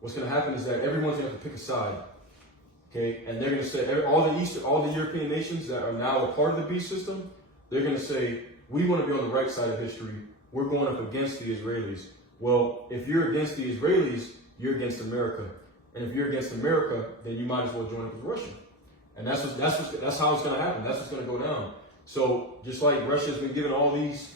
what's going to happen is that everyone's going to have to pick a side. Okay, and they're going to say all the European nations that are now a part of the beast system, they're going to say, we want to be on the right side of history. We're going up against the Israelis. Well, if you're against the Israelis, you're against America. And if you're against America, then you might as well join up with Russia. And that's how it's going to happen. That's what's going to go down. So just like Russia's been given all these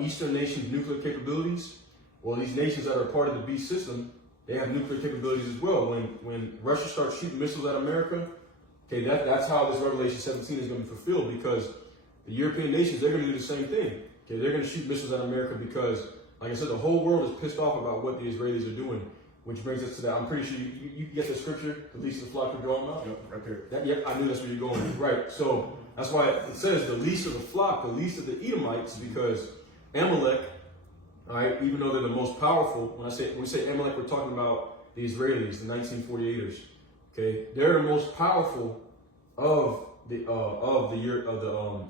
Eastern nations nuclear capabilities, well, these nations that are part of the beast system, they have nuclear capabilities as well. When Russia starts shooting missiles at America, okay, that's how this Revelation 17 is going to be fulfilled, because the European nations, they're going to do the same thing. Okay, they're going to shoot missiles at America because, like I said, the whole world is pissed off about what the Israelis are doing, which brings us to that. I'm pretty sure you get the scripture, the least of the flock will draw them out. Yep, right there. Yep, I knew that's where you're going. Right, so that's why it says the least of the flock, the least of the Edomites, because Amalek, all right, even though they're the most powerful, when we say Amalek, we're talking about the Israelis, the 1948ers. Okay, they're the most powerful of the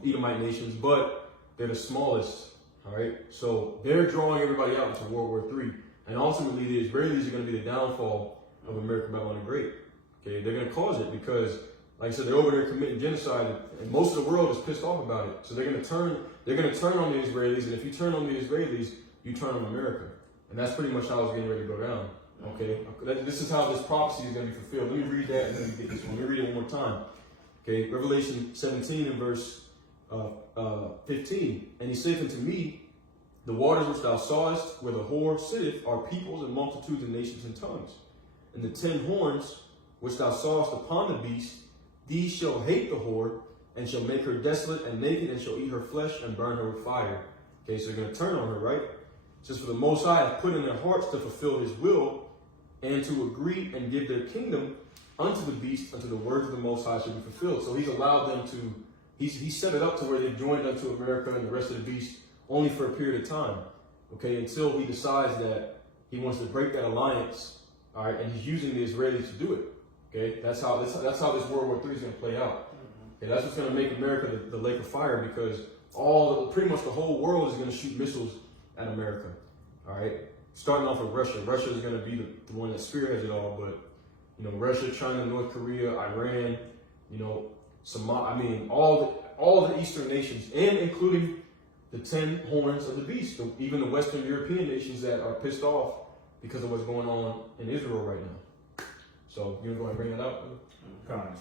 Edomite nations, but they're the smallest. All right, so they're drawing everybody out into World War III, and ultimately the Israelis are going to be the downfall of America, Babylon the Great. Okay, they're going to cause it because, like I said, they're over there committing genocide, and most of the world is pissed off about it. So they're going to turn on the Israelis, and if you turn on the Israelis, you turn on America, and that's pretty much how it's getting ready to go down. Okay, this is how this prophecy is going to be fulfilled. Let me read that and then we get this one. Let me read it one more time. Okay, Revelation 17 and verse 15. And he saith unto me, the waters which thou sawest, where the whore sitteth, are peoples and multitudes and nations and tongues. And the 10 horns which thou sawest upon the beast, these shall hate the whore, and shall make her desolate and naked, and shall eat her flesh and burn her with fire. Okay, so they're going to turn on her, right? It says, for the Most High hath put in their hearts to fulfill his will, and to agree and give their kingdom unto the beast, unto the words of the Most High should be fulfilled. So he's allowed them to, he set it up to where they joined unto America and the rest of the beast only for a period of time. Okay, until he decides that he wants to break that alliance, all right, and he's using the Israelis to do it. Okay, that's how this World War III is going to play out. Okay, that's what's going to make America the lake of fire, because pretty much the whole world is going to shoot missiles at America. All right, starting off with Russia. Russia is going to be the one that spearheads it all, but you know, Russia, China, North Korea, Iran, you know, all the Eastern nations, and including the 10 horns of the beast, even the Western European nations that are pissed off because of what's going on in Israel right now. So you want to go ahead and bring that up?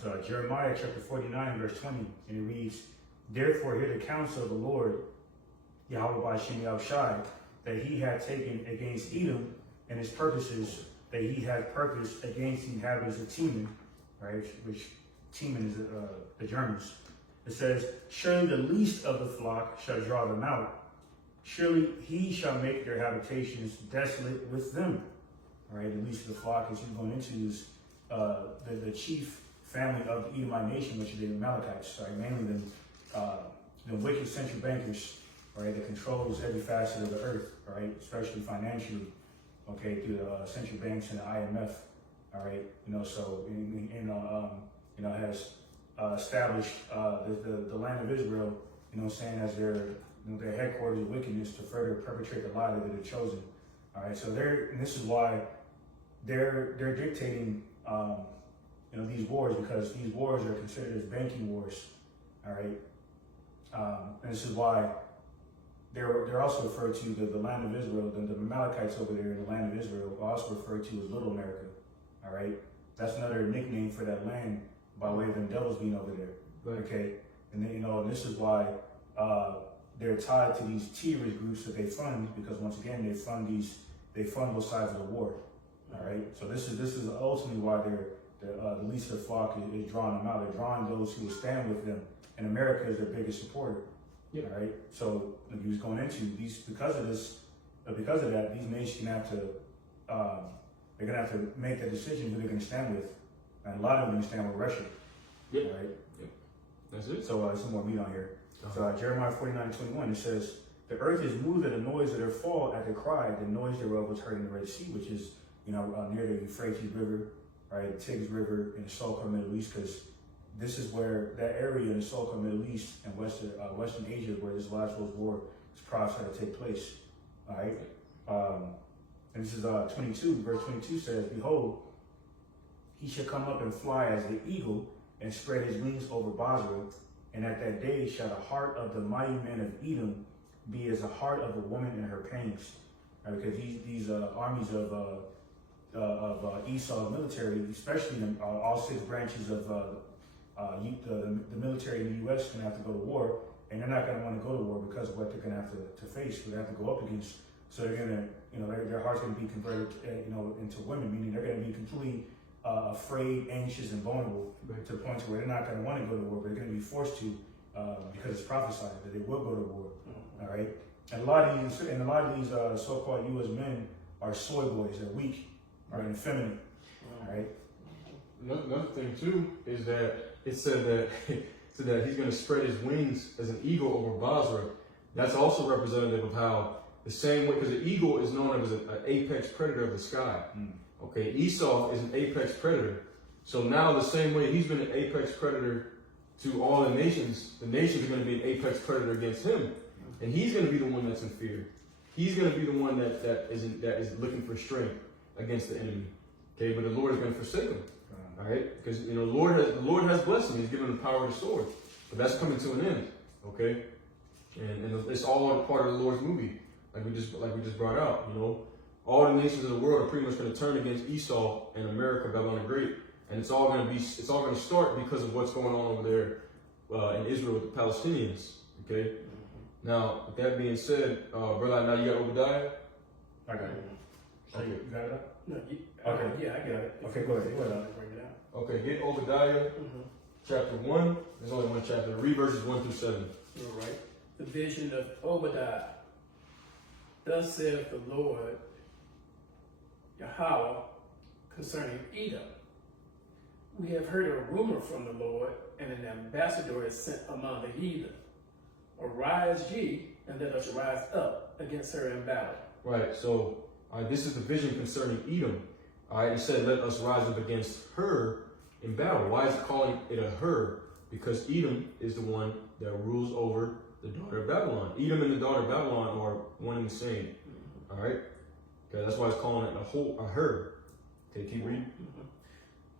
So Jeremiah chapter 49, verse 20, and it reads, therefore hear the counsel of the Lord, Yahweh by Shem Yahushai, that he had taken against Edom, and his purposes that he had purposed against the inhabitants of Teman, right? Which Teman is the Germans. It says, surely the least of the flock shall draw them out. Surely he shall make their habitations desolate with them. All right, the least of the flock, as you're going into, is the chief family of the Edomite nation, which are the Amalekites, right? Mainly the wicked central bankers, right, that controls every facet of the earth, right, especially financially, okay, through the central banks and the IMF, all right, you know, so has established the land of Israel, you know, saying as their headquarters of wickedness to further perpetrate the lie that they've chosen, all right. So and this is why they're dictating, these wars, because these wars are considered as banking wars, all right. And this is why they're also referred to the land of Israel, the Amalekites over there in the land of Israel are also referred to as Little America, all right. That's another nickname for that land by way of them devils being over there, Right. okay. And then, and this is why they're tied to these terrorist groups that they fund, because once again they fund both sides of the war. All right. So this is ultimately why the least of the flock is drawing them out. They're drawing those who will stand with them, and America is their biggest supporter. Yeah. All right. So like he was going into because of that, these nations they're gonna have to make that decision who they're gonna stand with, and a lot of them are gonna stand with Russia. Yeah. All right. Yeah. That's it. So some more meat on here. So Jeremiah 49:21, it says, the earth is moved at the noise of their fall, at their cry. The noise thereof was heard in the Red Sea, which is, near the Euphrates River, right, the Tigris River in the so-called Middle East, because this is where that area in the so-called Middle East and Western Asia, where this last World War is prophesied to take place. All right. And this is 22, verse 22 says, behold, he shall come up and fly as the eagle and spread his wings over Basra. And at that day shall the heart of the mighty men of Edom be as the heart of a woman in her pangs. Right, because these armies of Esau's military, especially all 6 branches of the military in the U.S. are going to have to go to war, and they're not going to want to go to war because of what they're going to have to face. They have to go up against. So they're going to, their heart's going to be converted, into women, meaning they're going to be completely afraid, anxious, and vulnerable, Right. to the point where they're not going to want to go to war, but they're going to be forced to because it's prophesied that they will go to war. All right, and a lot of these so-called U.S. men are soy boys. They're weak, right, and feminine. All right. Another thing too is that it said that he's going to spread his wings as an eagle over Basra. That's also representative of how the same way, because the eagle is known as an apex predator of the sky. Okay, Esau is an apex predator. So now the same way he's been an apex predator to all the nations are going to be an apex predator against him. And he's going to be the one that's in fear. He's going to be the one that is looking for strength against the enemy. Okay, but the Lord is going to forsake him. All right, because the Lord has blessed him. He's given him the power of the sword, but that's coming to an end. Okay, and it's all part of the Lord's movie, like we just brought out. all the nations of the world are pretty much going to turn against Esau and America, Babylon the Great, and it's all going to start because of what's going on over there in Israel with the Palestinians. Okay. Now, with that being said, brother, now you got Obadiah. I got it. So you got it up? No, Okay. yeah, I got it. Okay, go ahead. Go ahead. Bring it out. Okay, get Obadiah chapter 1. There's only one chapter. Read verses 1 through 7. All right. The vision of Obadiah. Thus saith the Lord Yahweh concerning Edom. We have heard a rumor from the Lord, and an ambassador is sent among the heathen. Arise ye, and let us rise up against her in battle. Right, so this is the vision concerning Edom. All right, it said, let us rise up against her in battle. Why is it calling it a her? Because Edom is the one that rules over the daughter of Babylon. Edom and the daughter of Babylon are one and the same. All right, okay, that's why it's calling it a her. Okay, keep reading.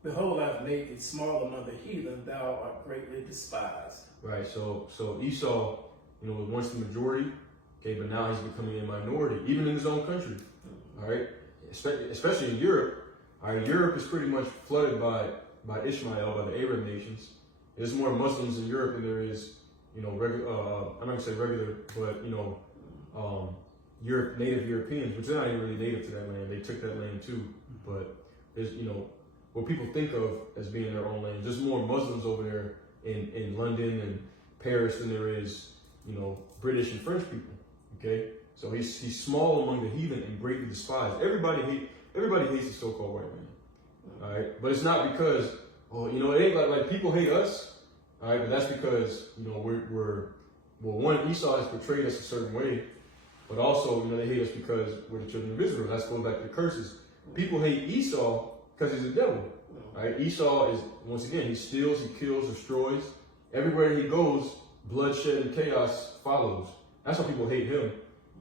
Behold, I have made thee small among the heathen, thou art greatly despised. Right, so Esau, was once the majority, okay, but now he's becoming a minority, even in his own country. All right, especially in Europe. All right, Europe is pretty much flooded by Ishmael, by the Arab nations. There's more Muslims in Europe than there is, regular. I'm not gonna say regular, but native Europeans, which they're not even really native to that land. They took that land too, but there's what people think of as being their own land. There's more Muslims over there in London and Paris than there is, British and French people. Okay, so he's small among the heathen and greatly despised. Everybody hates the so-called white man. All right, but it's not because it ain't like people hate us. All right, but that's because one, Esau has portrayed us a certain way, but also they hate us because we're the children of Israel. That's going back to the curses. People hate Esau because he's a devil. Right? Esau is, once again, he steals, he kills, destroys. Everywhere he goes, bloodshed and chaos follows. That's why people hate him.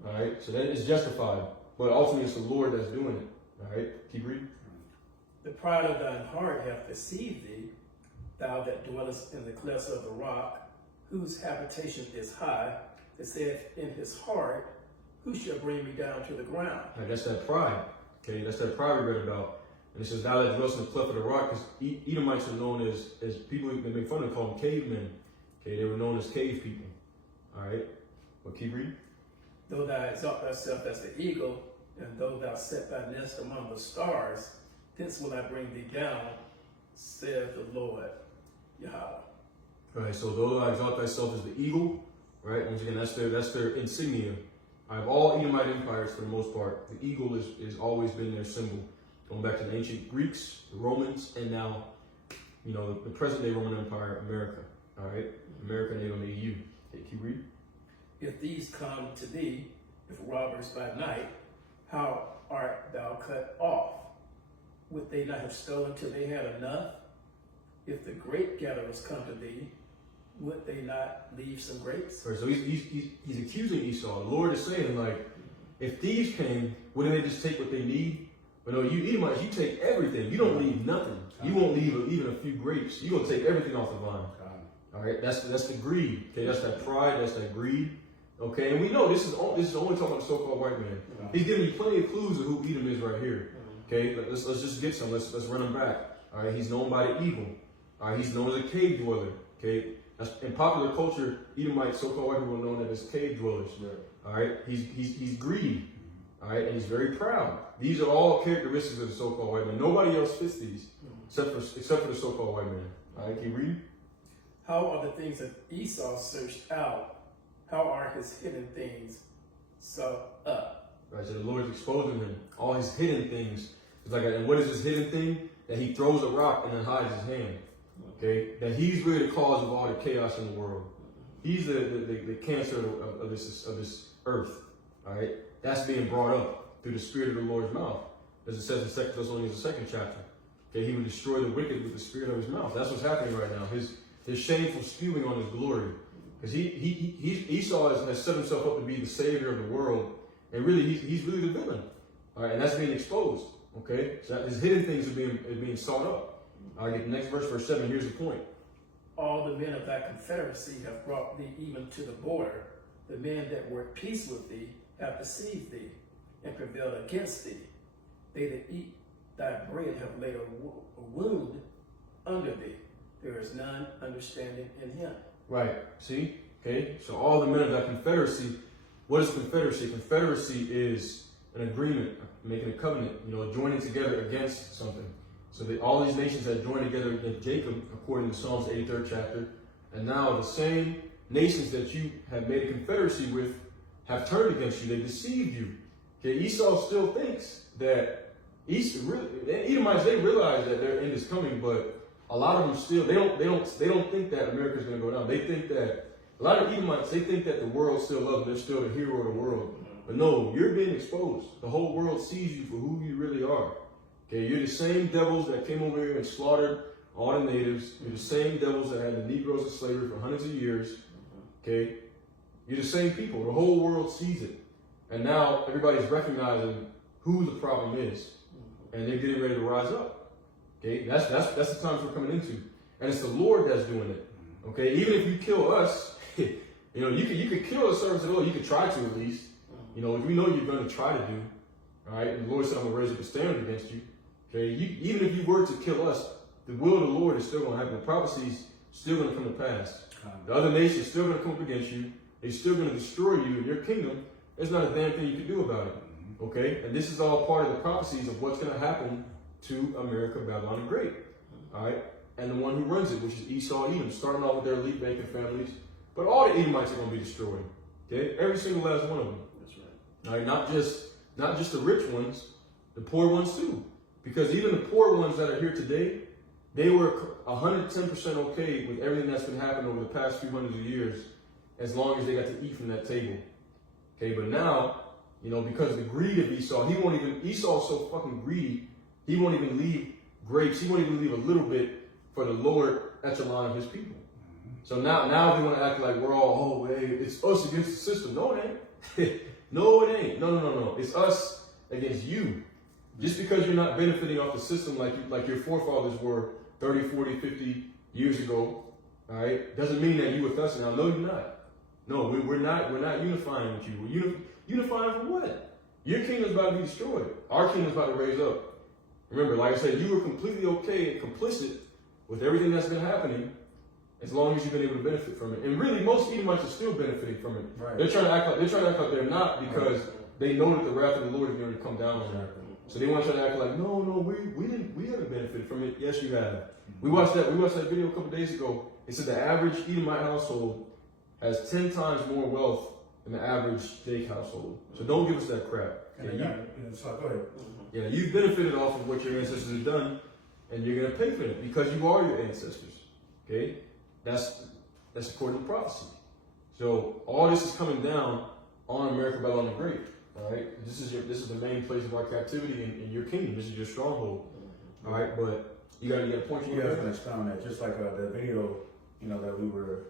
All right, so that is justified, but ultimately it's the Lord that's doing it. All right, keep reading. The pride of thine heart hath deceived thee, thou that dwellest in the clefts of the rock, whose habitation is high, that saith in his heart, who shall bring me down to the ground? Right, that's that pride. Okay, that's that pride we read about. And it says, thou that dwellest in the cleft of the rock, because Edomites are known as people they make fun of, call them cavemen. Okay, they were known as cave people. All right, well, keep reading. Though thou exalt thyself as the eagle, and though thou set thy nest among the stars, thence will I bring thee down, saith the Lord Yahweh. All right, so though thou exalt thyself as the eagle, right? Once again, that's their insignia. I have all Edomite empires for the most part. The eagle is always been their symbol. Going back to the ancient Greeks, the Romans, and now, the present day Roman Empire, America. All right, America and the EU. Okay, keep reading. If these come to thee, if robbers by night, how art thou cut off? Would they not have stolen till they had enough? If the grape gatherers come to thee, would they not leave some grapes? Right, so he's accusing Esau. The Lord is saying, if thieves came, wouldn't they just take what they need? But no, you Edomites, you take everything. You don't leave nothing. You won't leave even a few grapes. You're going to take everything off the vine. All right, that's the greed. Okay, that's that pride. That's that greed. Okay, and we know this is only talking about the so-called white man. He's giving you plenty of clues of who Edom is right here. Okay, let's just get some. Let's run him back. All right, he's known by the eagle. All right, he's known as a cave dweller. Okay, that's in popular culture. Edomite so-called white people are known as cave dwellers. All right, he's greedy. All right, and he's very proud. These are all characteristics of the so-called white man. Nobody else fits these except for the so-called white man. All right, keep reading. How are the things that Esau searched out? How are his hidden things sought up? Right, so the Lord's exposing him. All his hidden things. It's and what is his hidden thing? That he throws a rock and then hides his hand. Okay, that he's really the cause of all the chaos in the world. He's the cancer of this earth. All right, that's being brought up through the spirit of the Lord's mouth, as it says in 2 Thessalonians, the 2nd chapter. Okay, he would destroy the wicked with the spirit of his mouth. That's what's happening right now. His shameful spewing on his glory, because Esau has set himself up to be the savior of the world, and really he's really the villain. All right, and that's being exposed. Okay, so his hidden things are being sought up. All right, get the next verse 7. Here's the point. All the men of thy confederacy have brought thee even to the border. The men that were at peace with thee have deceived thee. and prevailed against thee. They that eat thy bread have laid a wound under thee. There is none understanding in him. Right. See? Okay. So all the men of that confederacy, what is confederacy? Confederacy is an agreement, making a covenant, joining together against something. So that all these nations had joined together against Jacob, according to Psalms 83rd chapter. And now the same nations that you have made a confederacy with have turned against you. They deceived you. Okay, Esau still thinks that Edomites, they realize that their end is coming, but a lot of them still they don't think that America's going to go down. They think that a lot of Edomites, they think that the world still loves them. They're still the hero of the world. But no, you're being exposed. The whole world sees you for who you really are. Okay, you're the same devils that came over here and slaughtered all the natives. You're the same devils that had the Negroes in slavery for hundreds of years. Okay, you're the same people. The whole world sees it, and now everybody's recognizing who the problem is, and they're getting ready to rise up. Okay, that's the times we're coming into, and it's the Lord that's doing it. Okay, even if you kill us, you could kill the servants of the Lord. You could try to at least. We know you're going to try to do. All right, and the Lord said, "I'm going to raise up a standard against you." Okay, even if you were to kill us, the will of the Lord is still going to happen. The prophecy's still going to come to pass. The other nations still going to come up against you. They're still going to destroy you in your kingdom. There's not a damn thing you can do about it. Okay, and this is all part of the prophecies of what's going to happen to America, Babylon the Great. All right, and the one who runs it, which is Esau, Edom, starting off with their elite banking families, but all the Edomites are going to be destroyed. Okay, every single last one of them. That's right. All right, not just the rich ones, the poor ones too. Because even the poor ones that are here today, they were 110% okay with everything that's been happening over the past few hundreds of years, as long as they got to eat from that table. Okay, but now, because of the greed of Esau, Esau's so fucking greedy, he won't even leave grapes, he won't even leave a little bit for the lower echelon of his people. So now they want to act like we're all, hey, it's us against the system. No, it ain't. No, it ain't. No. It's us against you. Just because you're not benefiting off the system like your forefathers were 30, 40, 50 years ago, all right, doesn't mean that you with us now. No, you're not. No, we're not unifying with you. We're unifying for what? Your kingdom's about to be destroyed. Our kingdom's about to raise up. Remember, like I said, you were completely okay and complicit with everything that's been happening as long as you've been able to benefit from it. And really, most Edomites are still benefiting from it. Right. They're trying to act like they're not because they know that the wrath of the Lord is going to come down on them. So they want to try to act like, no, we haven't benefited from it. Yes, you have. We watched that video a couple days ago. It said the average Edomite household has 10 times more wealth than the average Jake household. So don't give us that crap. Go ahead. Yeah, you've benefited off of what your ancestors have done, and you're going to pay for it because you are your ancestors. Okay, that's according to prophecy. So all this is coming down on America, Babylon the Great. All right, this is the main place of our captivity in your kingdom. This is your stronghold. All right, but you got to get a point. Yeah, I was going to expound on that. Just like the video, that we were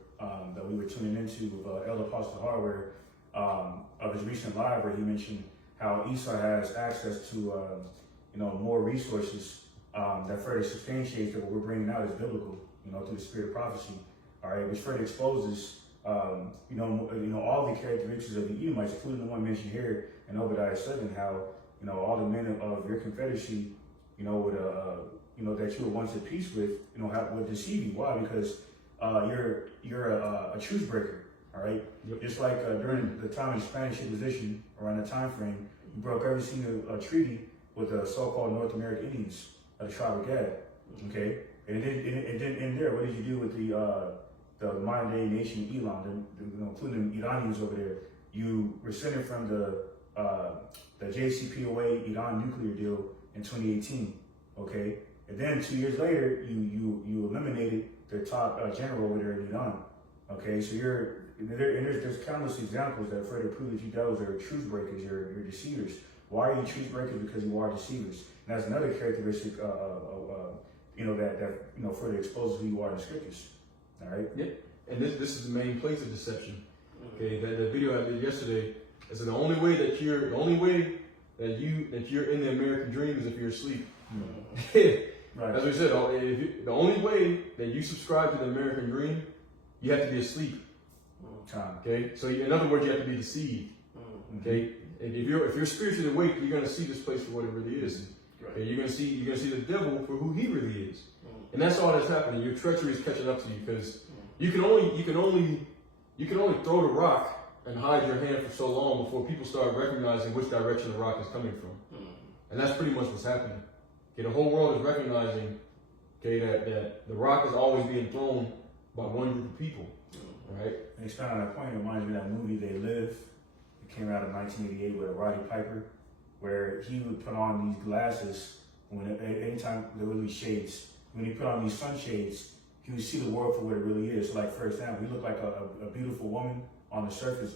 tuning into of Elder Apostle Hardware of his recent live, where he mentioned how Esau has access to more resources that further substantiates that what we're bringing out is biblical, through the spirit of prophecy. All right, which further exposes all the characteristics of the Edomites, including the one mentioned here in Obadiah 7, how all the men of your confederacy, would that you were once at peace with, would deceive you. Why? Because you're a truce breaker. All right. Yep. Just like during the time of the Spanish Inquisition, around that time frame, you broke every single treaty with the so-called North American Indians of the tribe of Gad. Okay, and it didn't end there. What did you do with the modern day nation of Elam, including the Iranians over there? You rescinded from the JCPOA Iran nuclear deal in 2018. Okay, and then 2 years later, you eliminated their top general over there in Iran. Okay, so there's countless examples that further prove that you those are truce breakers, you're deceivers. Why are you truce breakers? Because you are deceivers. And that's another characteristic, that further exposes who you are in the scriptures. All right. Yeah, and this is the main place of deception. Okay, that video I did yesterday. I said the only way that you're in the American dream is if you're asleep. Right. As we said, the only way that you subscribe to the American dream, you have to be asleep. Okay, so in other words, you have to be deceived. Okay, And if you're spiritually awake, you're gonna see this place for what it really is. Right. Okay, you're gonna see the devil for who he really is. And that's all that's happening. Your treachery is catching up to you because you can only throw the rock and hide your hand for so long before people start recognizing which direction the rock is coming from. And that's pretty much what's happening. Okay, the whole world is recognizing, okay, that the rock is always being thrown by one group of people. Right? And expand on that point, it reminds me of that movie They Live. It came out in 1988 with Roddy Piper, where he would put on these glasses anytime there were these shades. When he put on these sunshades, he would see the world for what it really is. So like, for example, he looked like a beautiful woman on the surface,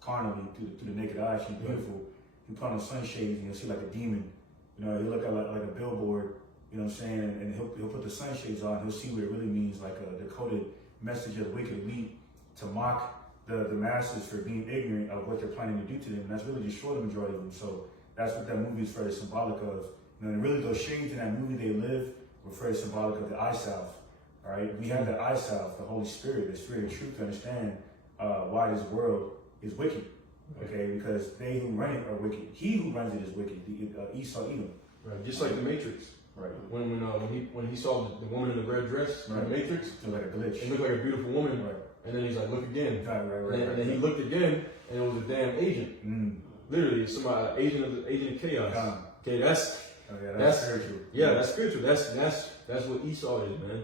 carnally, to the naked eye, she's beautiful. He put on the sunshades and you'll see like a demon. He'll look at like a billboard, you know what I'm saying? And he'll put the sunshades on, he'll see what it really means, like a decoded message of the wicked elite to mock the masses for being ignorant of what they're planning to do to them. And that's really destroy the majority of them. So that's what that movie is very symbolic of. And really those shades in that movie They Live were very symbolic of the eye salve. All right, we have the eye salve, the Holy Spirit, the Spirit of truth to understand why this world is wicked. Okay, because they who run it are wicked. He who runs it is wicked. Esau, Edom. Right. Just like the Matrix. Right. When he saw the woman in the red dress in the Matrix, it looked like a glitch. it looked like a beautiful woman. Right. And then he's like, look again. Right. And then he looked again, and it was a damn agent. Literally, it's somebody, agent of chaos. Okay, that's spiritual. Yeah, that's spiritual. That's what Esau is, man.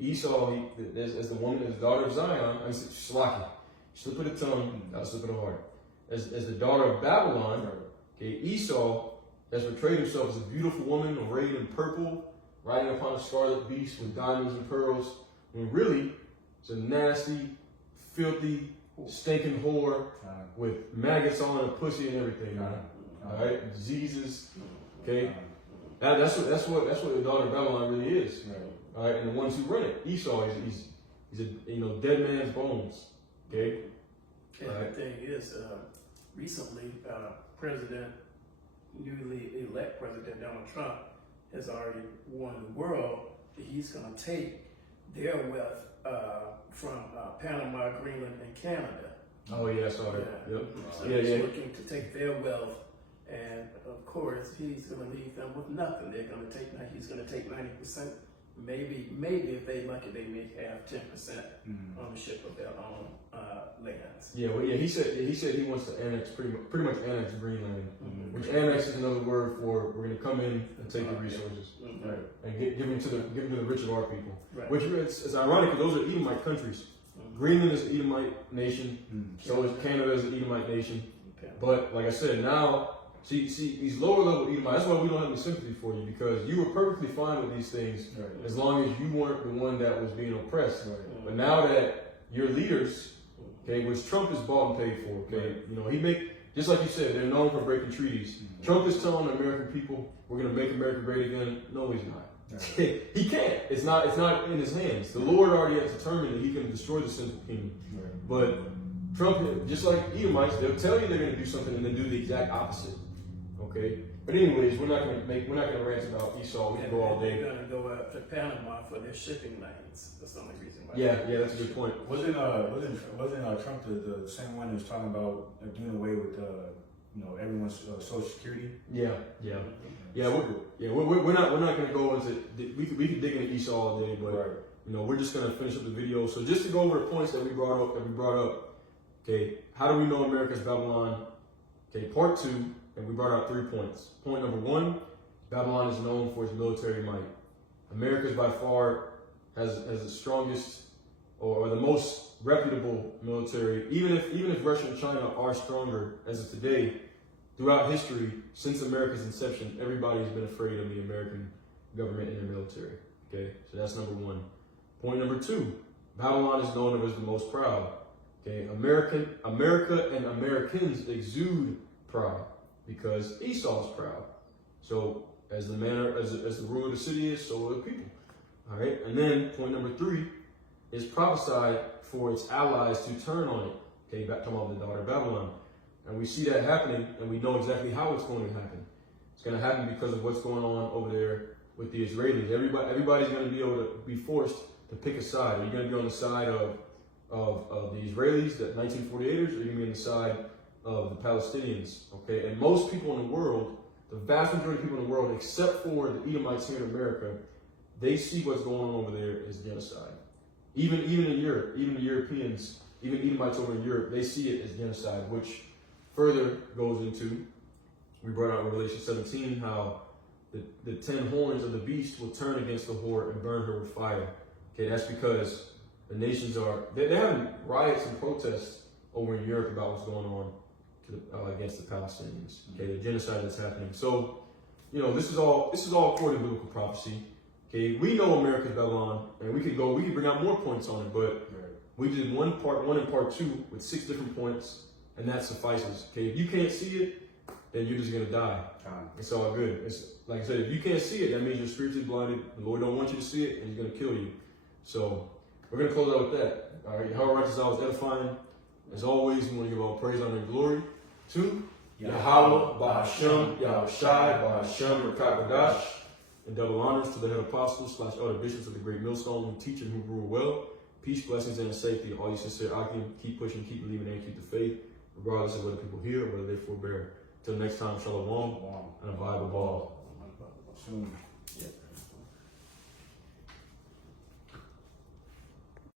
Esau, as the woman, as the daughter of Zion, Shlaki, slip of the tongue, not slip of the heart. As the daughter of Babylon, okay, Esau has portrayed himself as a beautiful woman arrayed in purple, riding upon a scarlet beast with diamonds and pearls, when really it's a nasty, filthy, stinking whore with maggots on her pussy and everything, man. All right, diseases. Okay, that's what the daughter of Babylon really is. All right, and the ones who run it, Esau, he's a dead man's bones. Okay. And the thing is, recently, newly elect President Donald Trump has already warned the world that he's going to take their wealth from Panama, Greenland, and Canada. Oh yeah, I saw that. Yeah. Yep. So he's looking to take their wealth, and of course, he's going to leave them with nothing. He's going to take 90%. Maybe if they lucky, they may have 10% ownership of their own lands. Yeah, well, yeah. He said he wants to annex pretty much annex Greenland, which annex is another word for we're going to come in and take the resources, right, and give them to the rich of our people. Right. Which it's ironic because those are Edomite countries. Greenland is an Edomite nation, so is Canada is an Edomite nation. Okay. But like I said, now see these lower level Edomites. That's why we don't have any sympathy for you, because you were perfectly fine with these things as long as you weren't the one that was being oppressed. But now that your leaders, okay, which Trump is bought and paid for, okay, just like you said, they're known for breaking treaties. Trump is telling the American people, we're going to make America great again. No, he's not. He can't. It's not in his hands. The Lord already has determined that he can destroy the sinful kingdom. But Trump, just like Edomites, they'll tell you they're going to do something and then do the exact opposite. Okay. But anyways, we're not going to rant about Esau. We can go all day. They're going to go up to Panama for their shipping lanes. That's the only reason why. Yeah, that's a good point. Wasn't Trump the same one who was talking about doing away with everyone's Social Security? Yeah. We're not going to go into. We could dig into Esau all day, but we're just going to finish up the video. So just to go over the points that we brought up. Okay, how do we know America's Babylon? Okay, part 2, and we brought out 3 points. Point number 1: Babylon is known for its military might. America's by far has the strongest or the most reputable military. Even if Russia and China are stronger as of today, throughout history, since America's inception, everybody's been afraid of the American government and the military. Okay, so that's number 1. Point number 2: Babylon is known as the most proud. Okay, America and Americans exude pride because Esau's proud. So as the ruler of the city is, so are the people. All right, and then point number 3 is prophesied for its allies to turn on it. Okay, back talking about the daughter of Babylon, and we see that happening, and we know exactly how it's going to happen. It's going to happen because of what's going on over there with the Israelis. Everybody's going to be able to be forced to pick a side. Are you going to be on the side of the Israelis, the 1948ers, or are you going to be on the side of the Palestinians, okay? And most people in the world, the vast majority of people in the world, except for the Edomites here in America, they see what's going on over there as genocide. Even in Europe, even the Europeans, even Edomites over in Europe, they see it as genocide, which further goes into, we brought out in Revelation 17, how the 10 horns of the beast will turn against the whore and burn her with fire. Okay, that's because the nations they're having riots and protests over in Europe about what's going on against the Palestinians. Okay, the genocide that's happening. So, this is all according to biblical prophecy. Okay, we know America's Babylon, and we could bring out more points on it, but we did part 1 and part 2 with 6 different points, and that suffices. Okay, if you can't see it, then you're just gonna die. It's all good. It's like I said, if you can't see it, that means you're spiritually blinded. The Lord don't want you to see it, and He's gonna kill you. So we're gonna close out with that. All right, how righteous I was edifying. As always, we want to give all praise, honor, and glory to Yahweh, Bahashem, Yahushai, Bahashem, Rakakadash, and double honors to the head apostles / elder bishops of the great millstone who teach and who rule well. Peace, blessings, and safety to all you sincere Akim. Keep pushing, keep believing, and keep the faith, regardless of whether people hear or whether they forbear. Till next time, shalom, and a Bible ball. Soon. Yeah.